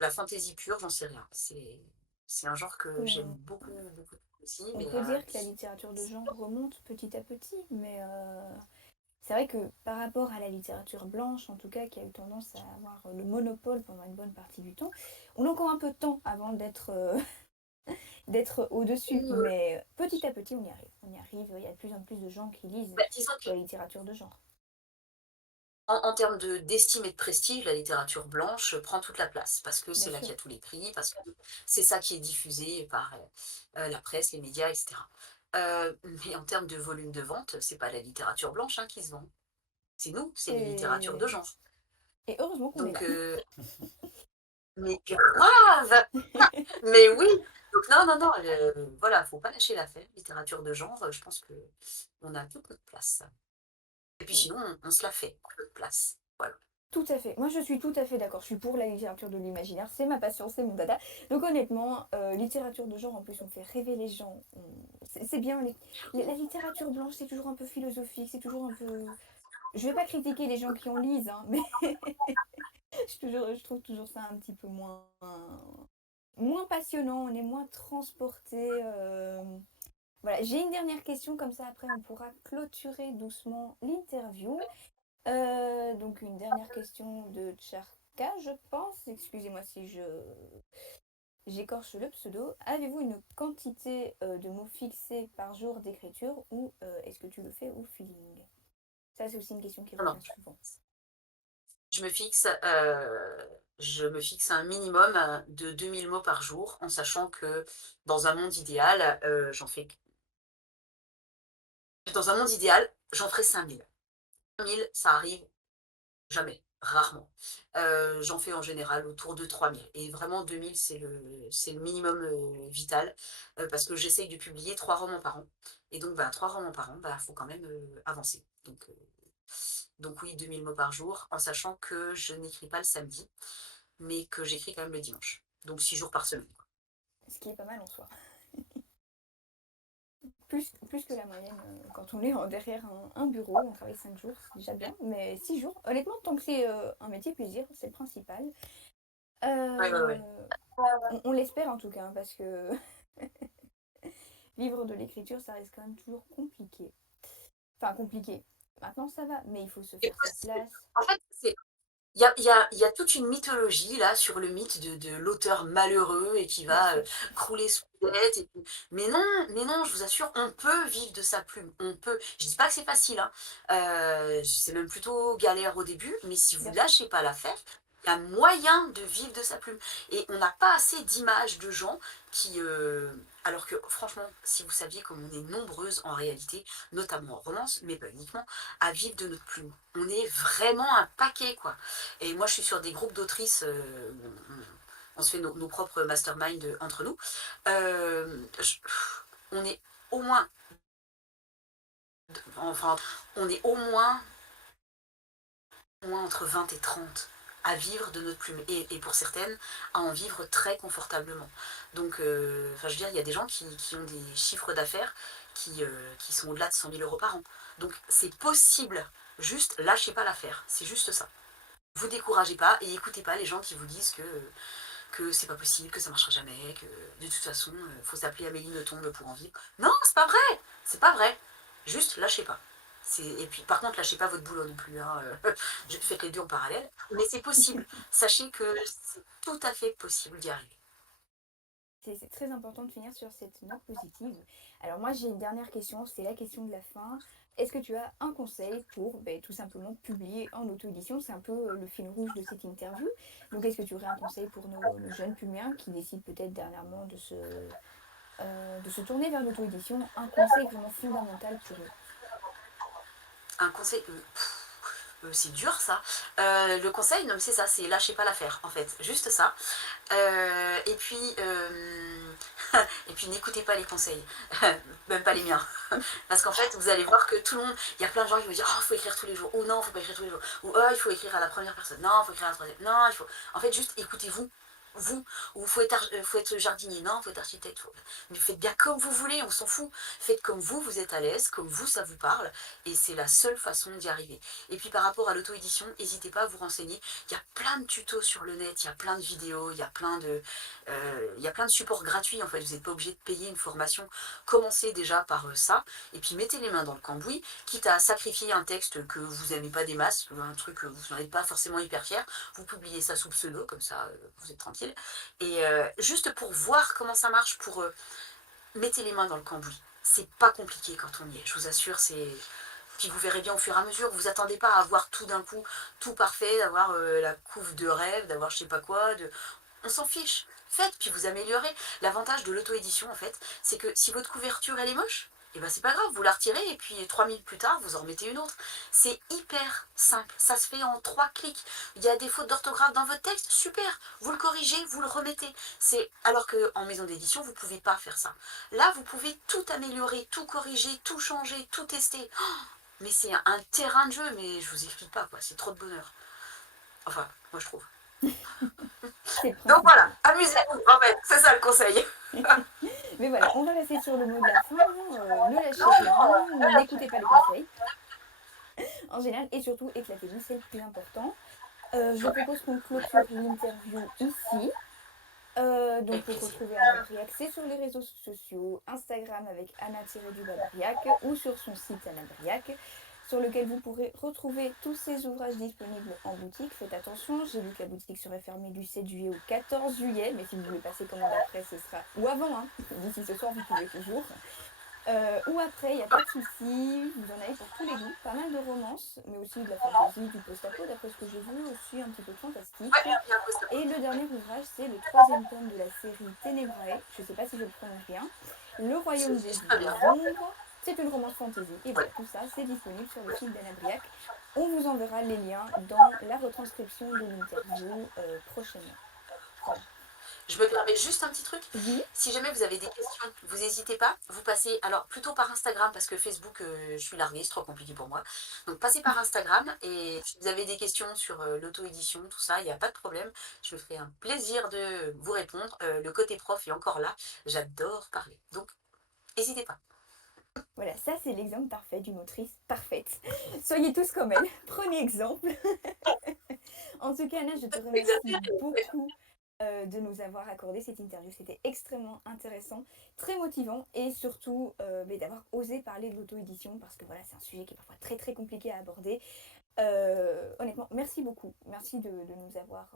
La fantaisie pure, j'en sais rien. C'est un genre que j'aime On, beaucoup, beaucoup aussi, on mais peut dire que la littérature de genre remonte petit à petit, mais c'est vrai que par rapport à la littérature blanche, en tout cas, qui a eu tendance à avoir le monopole pendant une bonne partie du temps, on a encore un peu de temps avant d'être au-dessus, mais petit à petit, on y arrive. On y arrive, il y a de plus en plus de gens qui lisent bah, disons de la littérature de genre, qu'en termes d'estime et de prestige, la littérature blanche prend toute la place, parce que bien c'est là qu'il sûr. y a tous les prix, parce que c'est ça qui est diffusé par la presse, les médias, etc. Mais en termes de volume de vente, c'est pas la littérature blanche hein, qui se vend. C'est nous, c'est les littératures de Et, genre. et heureusement qu'on est là. Donc, mais grave. Mais oui, donc non, non, non, voilà, faut pas lâcher l'affaire. Littérature de genre, je pense que on a toute notre place. Et puis sinon, on se la fait, notre place. Voilà. Tout à fait. Moi, je suis tout à fait d'accord. Je suis pour la littérature de l'imaginaire. C'est ma passion, c'est mon dada. Donc, honnêtement, littérature de genre, en plus, on fait rêver les gens. C'est bien. La littérature blanche, c'est toujours un peu philosophique. C'est toujours un peu. Je vais pas critiquer les gens qui en lisent, hein, mais Je trouve toujours ça un petit peu moins passionnant, on est moins transporté. Voilà, j'ai une dernière question, comme ça après on pourra clôturer doucement l'interview. Donc une dernière question de Tcharka, je pense. Excusez-moi si j'écorche le pseudo. Avez-vous une quantité de mots fixés par jour d'écriture ou est-ce que tu le fais au feeling? Ça, c'est aussi une question qui Non, non, revient souvent. je me fixe, je me fixe un minimum de 2000 mots par jour, en sachant que dans un monde idéal, j'en ferai 5000. 5000, ça arrive jamais, rarement. J'en fais en général autour de 3000. Et vraiment, 2000, c'est le minimum vital, parce que j'essaye de publier 3 romans par an. Et donc, bah, 3 romans par an, bah, faut quand même avancer. Donc oui, 2000 mots par jour, en sachant que je n'écris pas le samedi, mais que j'écris quand même le dimanche. Donc 6 jours par semaine. Ce qui est pas mal en soi. Plus que la moyenne, quand on est derrière un bureau, on travaille 5 jours, c'est déjà bien. Mais 6 jours, honnêtement, tant que c'est un métier plaisir, c'est le principal. Ouais, ouais, Euh, ouais. on l'espère en tout cas, hein, parce que vivre de l'écriture, ça reste quand même toujours compliqué. Enfin, compliqué. Maintenant, ça va, mais il faut se C'est faire sa possible. place. En fait, il y a toute une mythologie là sur le mythe de l'auteur malheureux et qui Bien va sûr, crouler sous dette. Mais non, je vous assure, on peut vivre de sa plume. On peut. Je dis pas que c'est facile, hein. C'est même plutôt galère au début, mais si vous bien sûr. lâchez pas l'affaire, il y a moyen de vivre de sa plume. Et on n'a pas assez d'images de gens qui. Alors que franchement, si vous saviez comme on est nombreuses en réalité, notamment en romance, mais pas uniquement, à vivre de notre plume. On est vraiment un paquet, quoi. Et moi, je suis sur des groupes d'autrices. On se fait nos propres masterminds entre nous. Euh, je- on est au moins, enfin, on est au moins entre 20 et 30 à vivre de notre plume. Et pour certaines, à en vivre très confortablement. Donc, enfin, je veux dire, il y a des gens qui ont des chiffres d'affaires qui sont au-delà de 100 000 euros par an. Donc, c'est possible. Juste, lâchez pas l'affaire. C'est juste ça. Vous découragez pas et écoutez pas les gens qui vous disent que c'est pas possible, que ça marchera jamais, que de toute façon, faut s'appeler Amélie Nothomb pour en vivre. Non, c'est pas vrai. C'est pas vrai. Juste lâchez pas. Et puis par contre, lâchez pas votre boulot non plus. Hein. Faites les deux en parallèle. Mais c'est possible. Sachez que c'est tout à fait possible d'y arriver. C'est très important de finir sur cette note positive. Alors moi j'ai une dernière question, c'est la question de la fin. Est-ce que tu as un conseil pour tout simplement publier en auto-édition? C'est un peu le fil rouge de cette interview. Donc est-ce que tu aurais un conseil pour nos jeunes publiens qui décident peut-être dernièrement de se tourner vers l'auto-édition? Un conseil vraiment fondamental pour eux. Un conseil. C'est dur ça. Le conseil, non, mais c'est ça, c'est lâchez pas l'affaire en fait, juste ça. Et puis, et puis n'écoutez pas les conseils, même pas les miens. Parce qu'en fait, vous allez voir que tout le monde, il y a plein de gens qui vont dire oh, il faut écrire tous les jours, ou non, il faut pas écrire tous les jours, ou oh, il faut écrire à la première personne, non, il faut écrire à la troisième, non, il faut. En fait, juste écoutez-vous. Vous, ou faut être jardinier, non, faut être architecte. Mais faites bien comme vous voulez, on s'en fout. Faites comme vous êtes à l'aise, comme vous, ça vous parle, et c'est la seule façon d'y arriver. Et puis par rapport à l'auto-édition, n'hésitez pas à vous renseigner. Il y a plein de tutos sur le net, il y a plein de vidéos, il y a plein de supports gratuits en fait. Vous n'êtes pas obligé de payer une formation. Commencez déjà par ça, et puis mettez les mains dans le cambouis, quitte à sacrifier un texte que vous n'aimez pas des masses, un truc que vous n'en êtes pas forcément hyper fier. Vous publiez ça sous pseudo, comme ça vous êtes tranquille. Et juste pour voir comment ça marche, mettez les mains dans le cambouis. C'est pas compliqué quand on y est, je vous assure, c'est. Puis vous verrez bien au fur et à mesure, vous attendez pas à avoir tout d'un coup, tout parfait, d'avoir la couve de rêve, d'avoir je sais pas quoi, on s'en fiche. Faites, puis vous améliorez. L'avantage de l'auto-édition, en fait, c'est que si votre couverture, elle est moche, et ben c'est pas grave, vous la retirez et puis 3 minutes plus tard, vous en remettez une autre. C'est hyper simple, ça se fait en 3 clics. Il y a des fautes d'orthographe dans votre texte, super, vous le corrigez, vous le remettez. Alors qu'en maison d'édition, vous pouvez pas faire ça. Là, vous pouvez tout améliorer, tout corriger, tout changer, tout tester. Mais c'est un terrain de jeu, mais je vous explique pas, quoi, c'est trop de bonheur. Enfin, moi je trouve. C'est le Donc voilà, principal. amusez-vous, en fait, c'est ça le conseil. Mais voilà, on va rester sur le mot de la fin. Ne lâchez rien, n'écoutez pas les conseils en général et surtout éclatez-vous, c'est le plus important. Je propose qu'on clôture l'interview ici. Donc Avec pour plaisir. retrouver Anna Briac, c'est sur les réseaux sociaux, Instagram avec Anna-Briac ou sur son site Anna Briac, sur lequel vous pourrez retrouver tous ces ouvrages disponibles en boutique. Faites attention, j'ai vu que la boutique serait fermée du 7 juillet au 14 juillet, mais si vous voulez passer commande après, ce sera... Ou avant, hein. D'ici ce soir, vous pouvez toujours. Ou après, il n'y a pas de souci, vous en avez pour tous les goûts, pas mal de romances, mais aussi de la fantasy, du post-apo, d'après ce que j'ai vu, aussi un petit peu de fantastique. Ouais, il y a un post Et le dernier ouvrage, c'est le troisième tome de la série Ténébrae, je ne sais pas si je le prononce bien, Le se Royaume dit super bien. des Ombres, c'est une romance fantasy. Et Ouais. voilà, tout ça, c'est disponible sur le site d'Anna Briac. On vous enverra les liens dans la retranscription de l'interview prochainement. Voilà. Je me permets juste un petit truc. Oui, Si jamais vous avez des questions, vous n'hésitez pas. Vous passez, alors plutôt par Instagram, parce que Facebook, je suis larguée, c'est trop compliqué pour moi. Donc passez par Instagram, et si vous avez des questions sur l'auto-édition, tout ça, il n'y a pas de problème. Je me ferai un plaisir de vous répondre. Le côté prof est encore là. J'adore parler. Donc, n'hésitez pas. voilà, ça c'est l'exemple parfait d'une autrice parfaite. Soyez tous comme elle, prenez exemple. En tout cas, Anna, je te remercie beaucoup de nous avoir accordé cette interview. C'était extrêmement intéressant, très motivant et surtout d'avoir osé parler de l'auto-édition parce que voilà, c'est un sujet qui est parfois très très compliqué à aborder. Honnêtement, merci beaucoup. Merci de nous avoir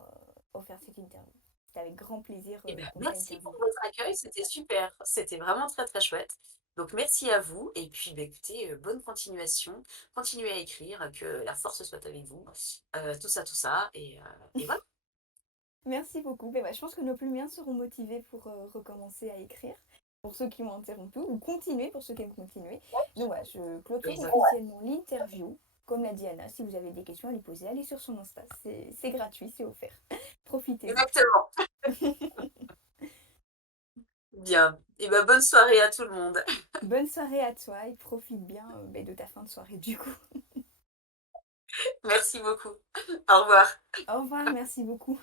offert cette interview. C'était avec grand plaisir Eh ben, qu'on t'a merci pour interviewé. votre accueil, c'était super. C'était vraiment très très chouette. Donc merci à vous. Et puis bah, écoutez, bonne continuation. Continuez à écrire, que la force soit avec vous. Tout ça, tout ça. Et voilà. Merci beaucoup. Ben, je pense que nos plumiens seront motivés pour recommencer à écrire, pour ceux qui ont interrompu, ou continuer pour ceux qui aiment continuer. Donc voilà, je clôture Exactement. officiellement l'interview. Comme l'a dit Anna, si vous avez des questions à lui poser, allez sur son Insta. C'est gratuit, c'est offert. Profitez-en. Exactement. Bien. Et ben, bonne soirée à tout le monde. Bonne soirée à toi et profite bien de ta fin de soirée du coup. Merci beaucoup. Au revoir. Au revoir, merci beaucoup.